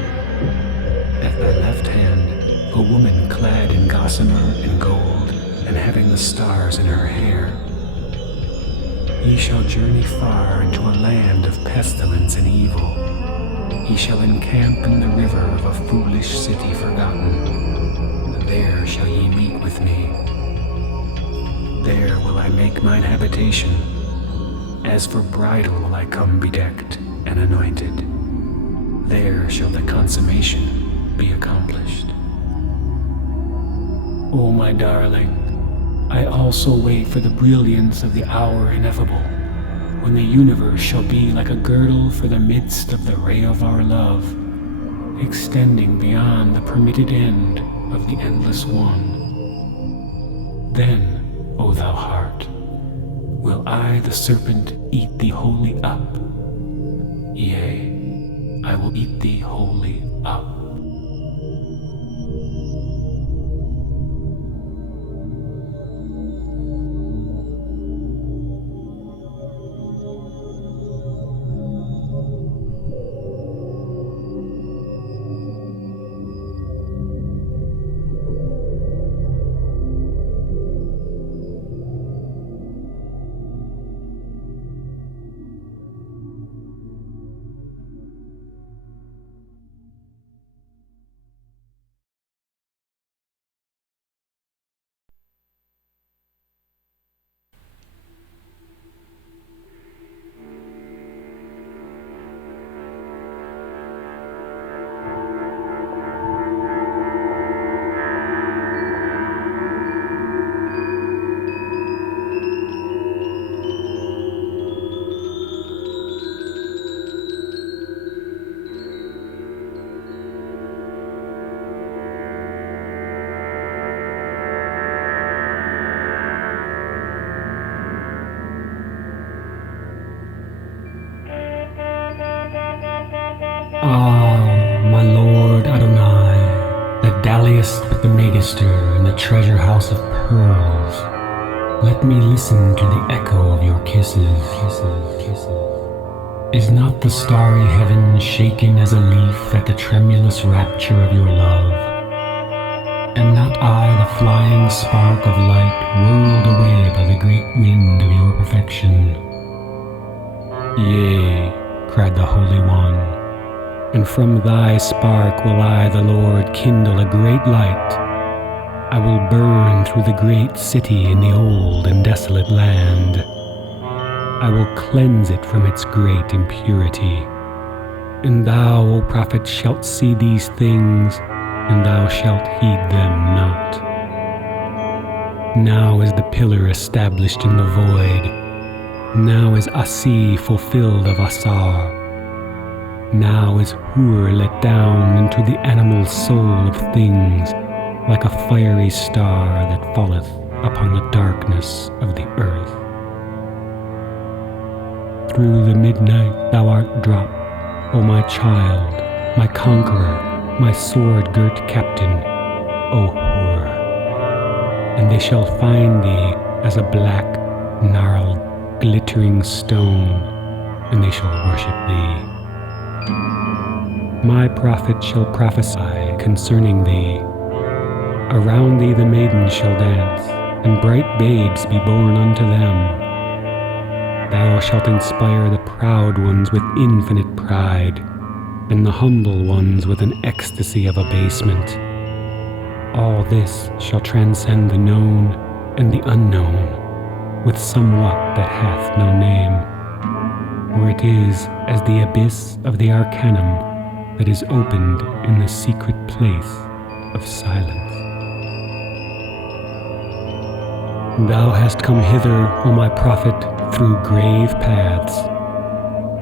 At thy left hand a woman clad in gossamer and gold, and having the stars in her hair. Ye shall journey far into a land of pestilence and evil. Ye shall encamp in the river of a foolish city forgotten. There shall ye meet with me. There will I make mine habitation. As for bridal will I come bedecked and anointed. There shall the consummation be accomplished. O my darling, I also wait for the brilliance of the hour ineffable, when the universe shall be like a girdle for the midst of the ray of our love, extending beyond the permitted end of the endless one. Then, O thou heart, will I, the serpent, eat thee wholly up. Yea, I will eat thee wholly up. Ah, my Lord Adonai, that dalliest with the Magister in the treasure house of pearls, let me listen to the echo of your kisses. Is not the starry heaven shaken as a leaf at the tremulous rapture of your love? Am not I the flying spark of light whirled away by the great wind of your perfection? Yea, cried the Holy One, and from thy spark will I, the Lord, kindle a great light. I will burn through the great city in the old and desolate land. I will cleanse it from its great impurity. And thou, O prophet, shalt see these things, and thou shalt heed them not. Now is the pillar established in the void. Now is Asi fulfilled of Asar. Now is Hur let down into the animal soul of things, like a fiery star that falleth upon the darkness of the earth. Through the midnight thou art dropped, O my child, my conqueror, my sword-girt captain, O Hur. And they shall find thee as a black, gnarled, glittering stone, and they shall worship thee. My prophet shall prophesy concerning thee. Around thee the maidens shall dance, and bright babes be born unto them. Thou shalt inspire the proud ones with infinite pride, and the humble ones with an ecstasy of abasement. All this shall transcend the known and the unknown, with somewhat that hath no name, for it is as the abyss of the arcanum that is opened in the secret place of silence. Thou hast come hither, O my prophet, through grave paths.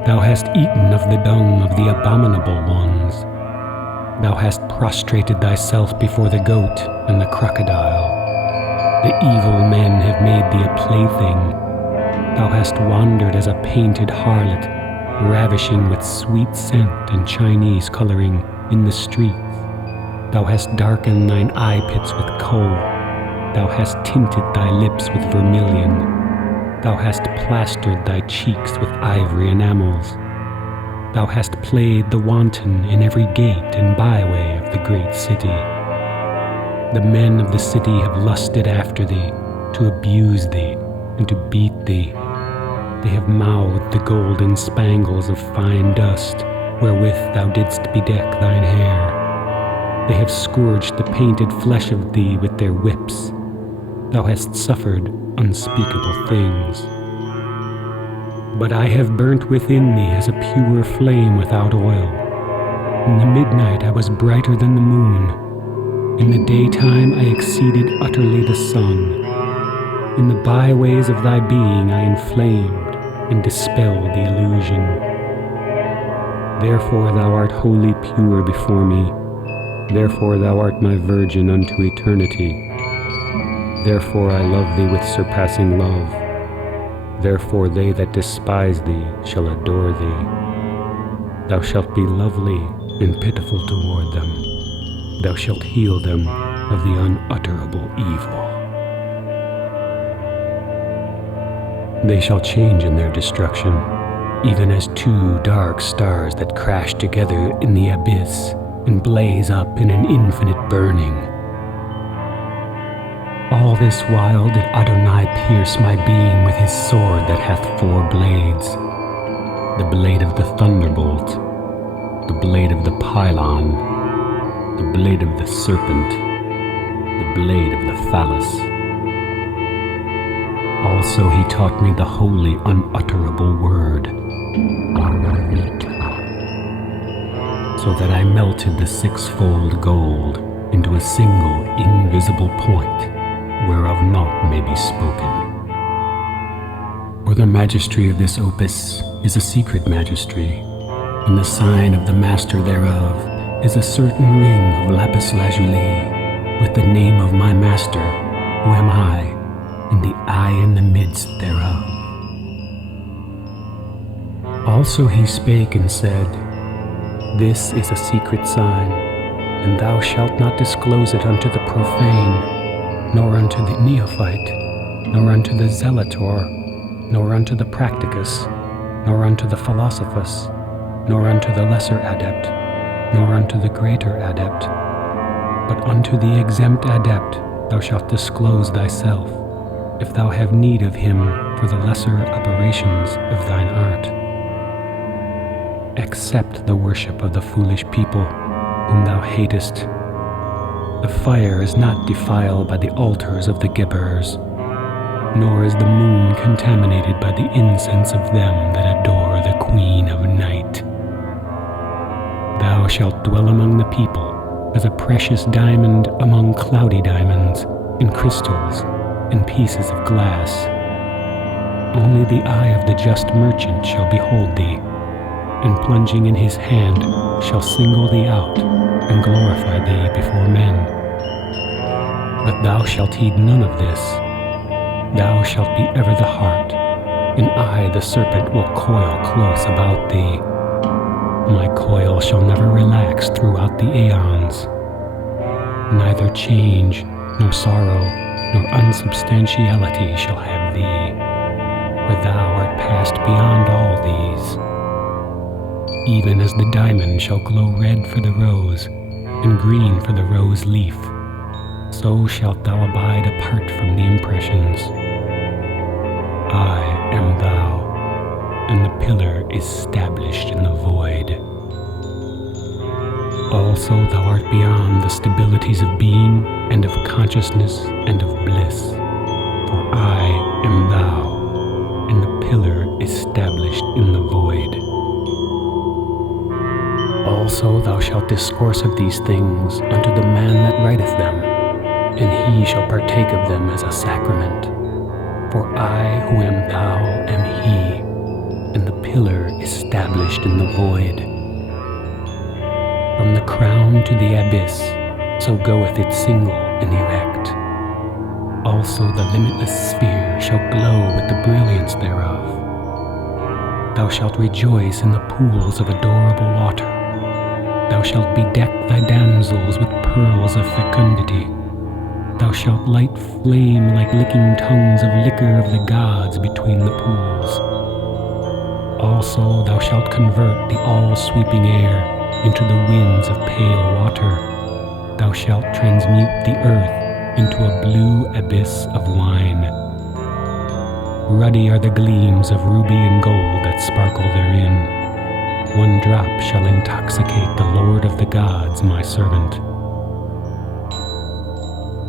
Thou hast eaten of the dung of the abominable ones. Thou hast prostrated thyself before the goat and the crocodile. The evil men have made thee a plaything. Thou hast wandered as a painted harlot, ravishing with sweet scent and Chinese coloring in the streets. Thou hast darkened thine eye pits with kohl. Thou hast tinted thy lips with vermilion. Thou hast plastered thy cheeks with ivory enamels. Thou hast played the wanton in every gate and byway of the great city. The men of the city have lusted after thee, to abuse thee, and to beat thee. They have mouthed the golden spangles of fine dust, wherewith thou didst bedeck thine hair. They have scourged the painted flesh of thee with their whips. Thou hast suffered unspeakable things. But I have burnt within thee as a pure flame without oil. In the midnight I was brighter than the moon. In the daytime I exceeded utterly the sun. In the byways of thy being I inflamed and dispelled the illusion. Therefore thou art wholly pure before me. Therefore thou art my virgin unto eternity. Therefore I love thee with surpassing love. Therefore they that despise thee shall adore thee. Thou shalt be lovely and pitiful toward them. Thou shalt heal them of the unutterable evil. They shall change in their destruction, even as two dark stars that crash together in the abyss and blaze up in an infinite burning. All this while did Adonai pierce my being with his sword that hath 4 blades, the blade of the thunderbolt, the blade of the pylon, the blade of the serpent, the blade of the phallus. Also he taught me the holy unutterable word, so that I melted the 6-fold gold into a single invisible point, whereof naught may be spoken. For the magistry of this opus is a secret magistry, and the sign of the master thereof is a certain ring of lapis lazuli, with the name of my master, who am I, and the eye in the midst thereof. Also he spake and said, This is a secret sign, and thou shalt not disclose it unto the profane, nor unto the neophyte, nor unto the zealotor, nor unto the practicus, nor unto the philosophus, nor unto the lesser adept, nor unto the greater adept. But unto the exempt adept thou shalt disclose thyself, if thou have need of him for the lesser operations of thine art. Accept the worship of the foolish people, whom thou hatest. The fire is not defiled by the altars of the Gebers, nor is the moon contaminated by the incense of them that adore the Queen of Night. Thou shalt dwell among the people as a precious diamond among cloudy diamonds and crystals, and pieces of glass. Only the eye of the just merchant shall behold thee, and plunging in his hand shall single thee out and glorify thee before men. But thou shalt heed none of this. Thou shalt be ever the heart, and I, the serpent, will coil close about thee. My coil shall never relax throughout the aeons. Neither change, nor sorrow, nor unsubstantiality shall have thee, for thou art passed beyond all these. Even as the diamond shall glow red for the rose, and green for the rose leaf, so shalt thou abide apart from the impressions. I am thou, and the pillar is stablished in the void. Also thou art beyond the stabilities of being, and of consciousness, and of bliss. For I am thou, and the pillar is stablished in the void. Also thou shalt discourse of these things unto the man that writeth them, and he shall partake of them as a sacrament. For I, who am thou, am he, and the pillar is established in the void. From the crown to the abyss, so goeth it single and erect. Also the limitless sphere shall glow with the brilliance thereof. Thou shalt rejoice in the pools of adorable water. Thou shalt bedeck thy damsels with pearls of fecundity. Thou shalt light flame like licking tongues of liquor of the gods between the pools. Also thou shalt convert the all-sweeping air into the winds of pale water. Thou shalt transmute the earth into a blue abyss of wine. Ruddy are the gleams of ruby and gold that sparkle therein. One drop shall intoxicate the Lord of the gods, my servant.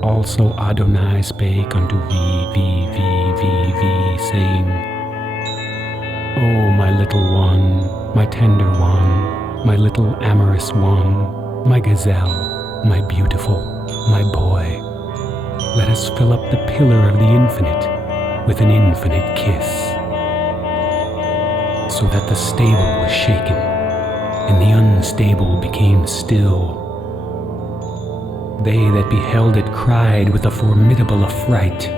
Also Adonai spake unto V, saying, O my little one, my tender one, my little amorous one, my gazelle, my beautiful, my boy, let us fill up the pillar of the infinite with an infinite kiss. So that the stable was shaken, and the unstable became still. They that beheld it cried with a formidable affright,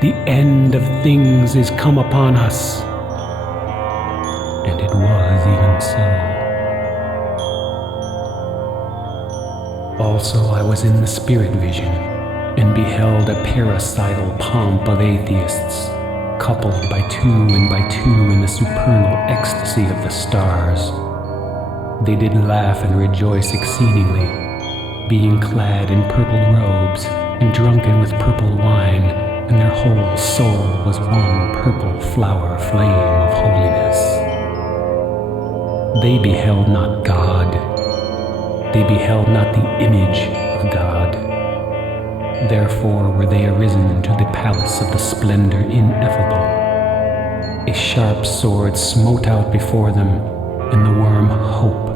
The end of things is come upon us. And it was even so. Also I was in the spirit vision, and beheld a parricidal pomp of atheists, coupled by two and by two in the supernal ecstasy of the stars. They did laugh and rejoice exceedingly, being clad in purple robes, and drunken with purple wine, and their whole soul was one purple flower flame of holiness. They beheld not God, they beheld not the image of God. Therefore were they arisen to the palace of the splendor ineffable. A sharp sword smote out before them, and the worm Hope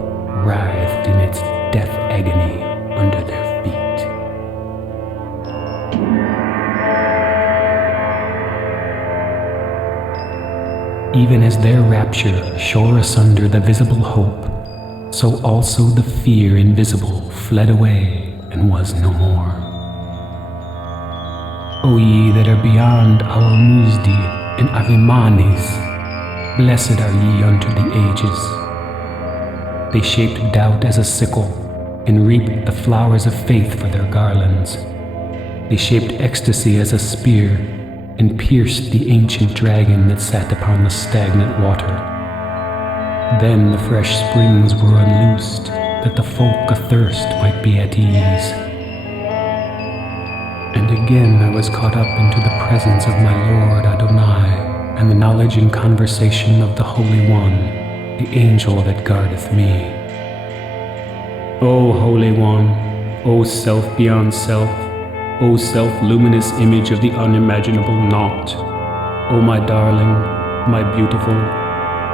writhed in its death agony under their feet. Even as their rapture shore asunder the visible hope, so also the fear invisible fled away and was no more. O ye that are beyond our Muzdi and Avimanis, blessed are ye unto the ages. They shaped doubt as a sickle, and reaped the flowers of faith for their garlands. They shaped ecstasy as a spear, and pierced the ancient dragon that sat upon the stagnant water. Then the fresh springs were unloosed, that the folk athirst might be at ease. And again I was caught up into the presence of my Lord Adonai, and the knowledge and conversation of the Holy One, the angel that guardeth me. O Holy One, O Self beyond self, O self-luminous image of the unimaginable naught, O my darling, my beautiful,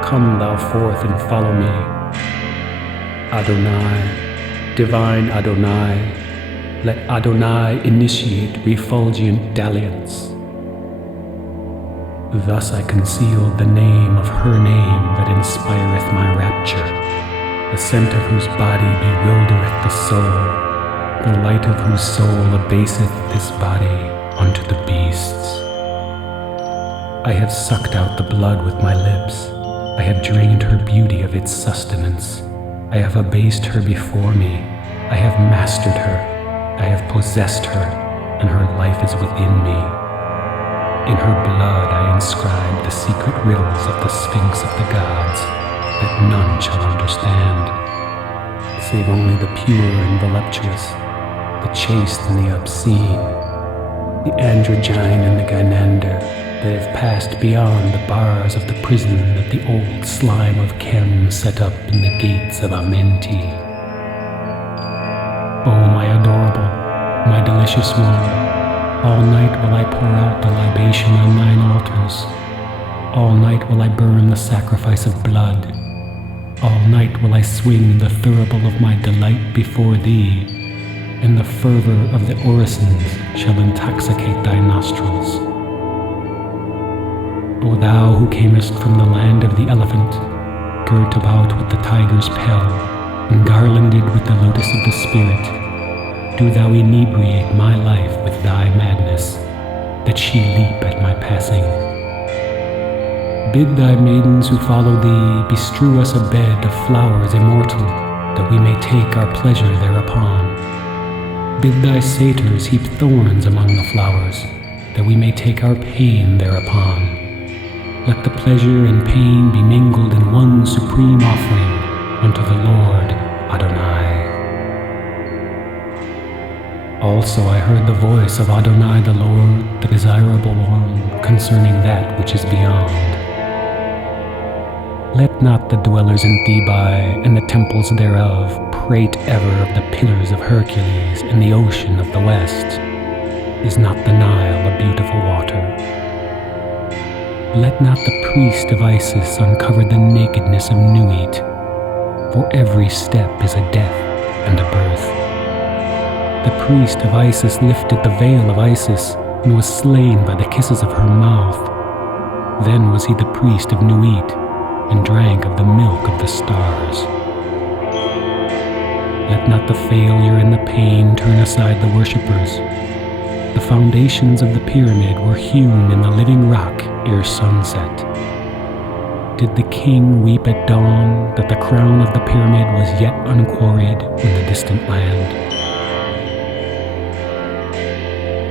come thou forth and follow me. Adonai, divine Adonai, let Adonai initiate refulgent dalliance. Thus I concealed the name of her name that inspireth my rapture, the scent of whose body bewildereth the soul, the light of whose soul abaseth this body unto the beasts. I have sucked out the blood with my lips. I have drained her beauty of its sustenance. I have abased her before me. I have mastered her. I have possessed her, and her life is within me. In her blood I inscribe the secret riddles of the Sphinx of the gods that none shall understand, save only the pure and voluptuous, the chaste and the obscene, the androgyne and the gynander, that have passed beyond the bars of the prison that the old slime of Chem set up in the gates of Amenti. O my adorable, my delicious one, all night will I pour out the libation on thine altars. All night will I burn the sacrifice of blood. All night will I swing the thurible of my delight before thee, and the fervor of the orisons shall intoxicate thy nostrils. O thou who camest from the land of the elephant, girt about with the tiger's pell, and garlanded with the lotus of the spirit, do thou inebriate my life with thy madness, that she leap at my passing. Bid thy maidens who follow thee bestrew us a bed of flowers immortal, that we may take our pleasure thereupon. Bid thy satyrs heap thorns among the flowers, that we may take our pain thereupon. Let the pleasure and pain be mingled in one supreme offering unto the Lord Adonai. Also I heard the voice of Adonai the Lord, the desirable one, concerning that which is beyond. Let not the dwellers in Thebai and the temples thereof prate ever of the pillars of Hercules and the ocean of the west. Is not the Nile a beautiful water? Let not the priest of Isis uncover the nakedness of Nuit, for every step is a death and a birth. The priest of Isis lifted the veil of Isis and was slain by the kisses of her mouth. Then was he the priest of Nuit and drank of the milk of the stars. Let not the failure and the pain turn aside the worshippers. The foundations of the pyramid were hewn in the living rock ere sunset. Did the king weep at dawn that the crown of the pyramid was yet unquarried in the distant land?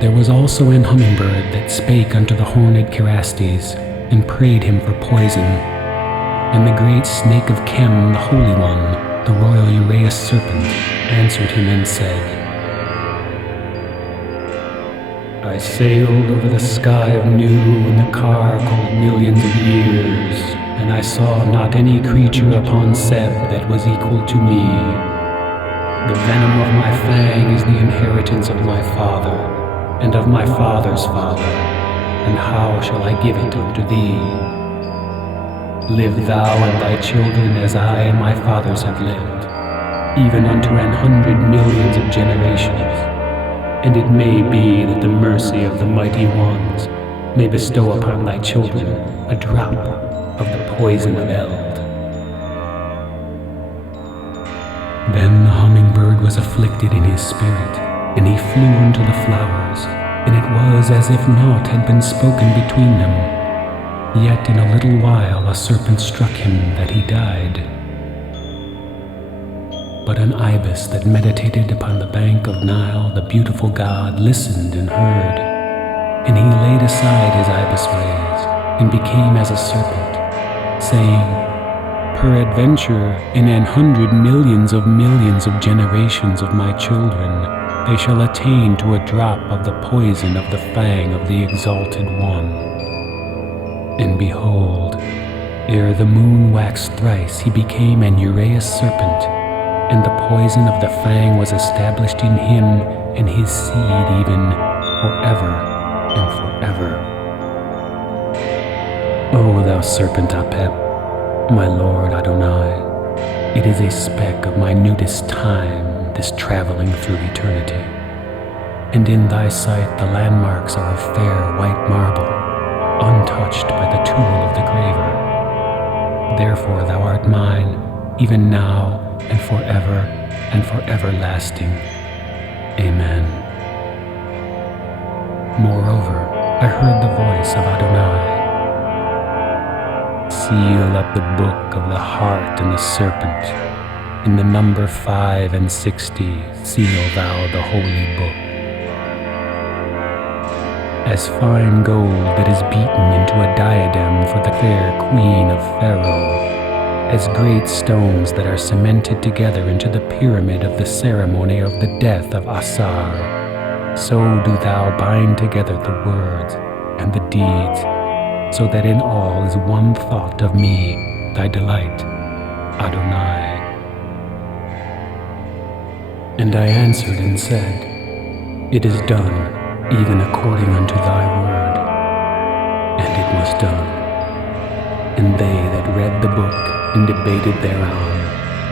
There was also an hummingbird that spake unto the horned Cerastes, and prayed him for poison. And the great snake of Chem, the holy one, the royal Uraeus serpent, answered him and said, I sailed over the sky of Nu in the car called Millions of Years, and I saw not any creature upon Seb that was equal to me. The venom of my fang is the inheritance of my father, and of my father's father, and how shall I give it unto thee? Live thou and thy children as I and my fathers have lived, even unto 100 millions of generations. And it may be that the mercy of the mighty ones may bestow upon thy children a drop of the poison of Eld. Then the hummingbird was afflicted in his spirit, and he flew unto the flowers, and it was as if naught had been spoken between them. Yet in a little while a serpent struck him that he died. But an ibis that meditated upon the bank of Nile, the beautiful god, listened and heard. And he laid aside his ibis ways, and became as a serpent, saying, Peradventure, in 100 millions of generations of my children, they shall attain to a drop of the poison of the fang of the exalted one. And behold, ere the moon waxed thrice, he became an Uraeus serpent, and the poison of the fang was established in him and his seed even forever and forever. O thou serpent Apep, my lord Adonai, it is a speck of minutest time, this traveling through eternity. And in thy sight the landmarks are of fair white marble, untouched watched by the tool of the graver. Therefore thou art mine, even now and for everlasting. Amen. Moreover, I heard the voice of Adonai. Seal up the book of the hart and the serpent. In the number 5 and 60, seal thou the holy book. As fine gold that is beaten into a diadem for the fair queen of Pharaoh, as great stones that are cemented together into the pyramid of the ceremony of the death of Asar, so do thou bind together the words and the deeds, so that in all is one thought of me, thy delight, Adonai. And I answered and said, It is done, even according unto thy word. And it was done. And they that read the book and debated thereon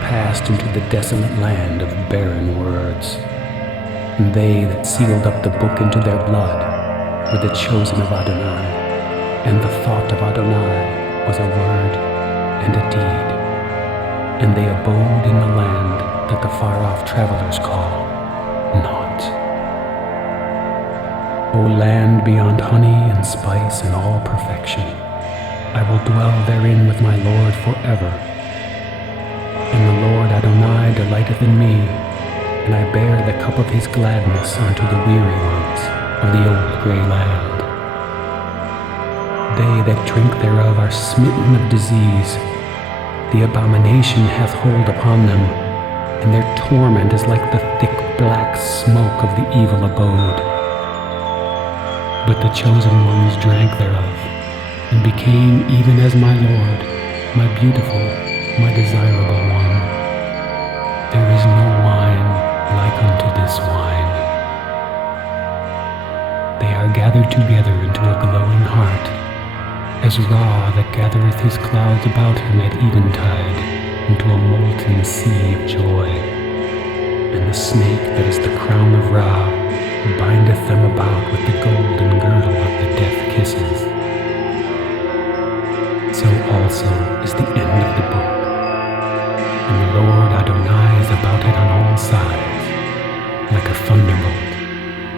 passed into the desolate land of barren words. And they that sealed up the book into their blood were the chosen of Adonai, and the thought of Adonai was a word and a deed. And they abode in the land that the far-off travelers call Naught. O land beyond honey and spice and all perfection, I will dwell therein with my Lord forever. And the Lord Adonai delighteth in me, and I bear the cup of his gladness unto the weary ones of the old grey land. They that drink thereof are smitten of disease. The abomination hath hold upon them, and their torment is like the thick black smoke of the evil abode. But the chosen ones drank thereof, and became even as my Lord, my beautiful, my desirable one. There is no wine like unto this wine. They are gathered together into a glowing heart, as Ra that gathereth his clouds about him at eventide into a molten sea of joy. And the snake that is the crown of Ra bindeth them about with the golden girdle of the death kisses. So also is the end of the book, and the Lord Adonai is about it on all sides, like a thunderbolt,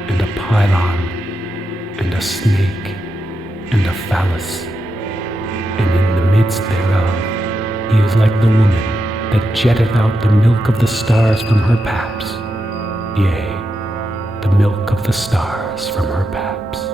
and a pylon, and a snake, and a phallus, and in the midst thereof he is like the woman that jetteth out the milk of the stars from her paps, yea, the milk of the stars from her paps.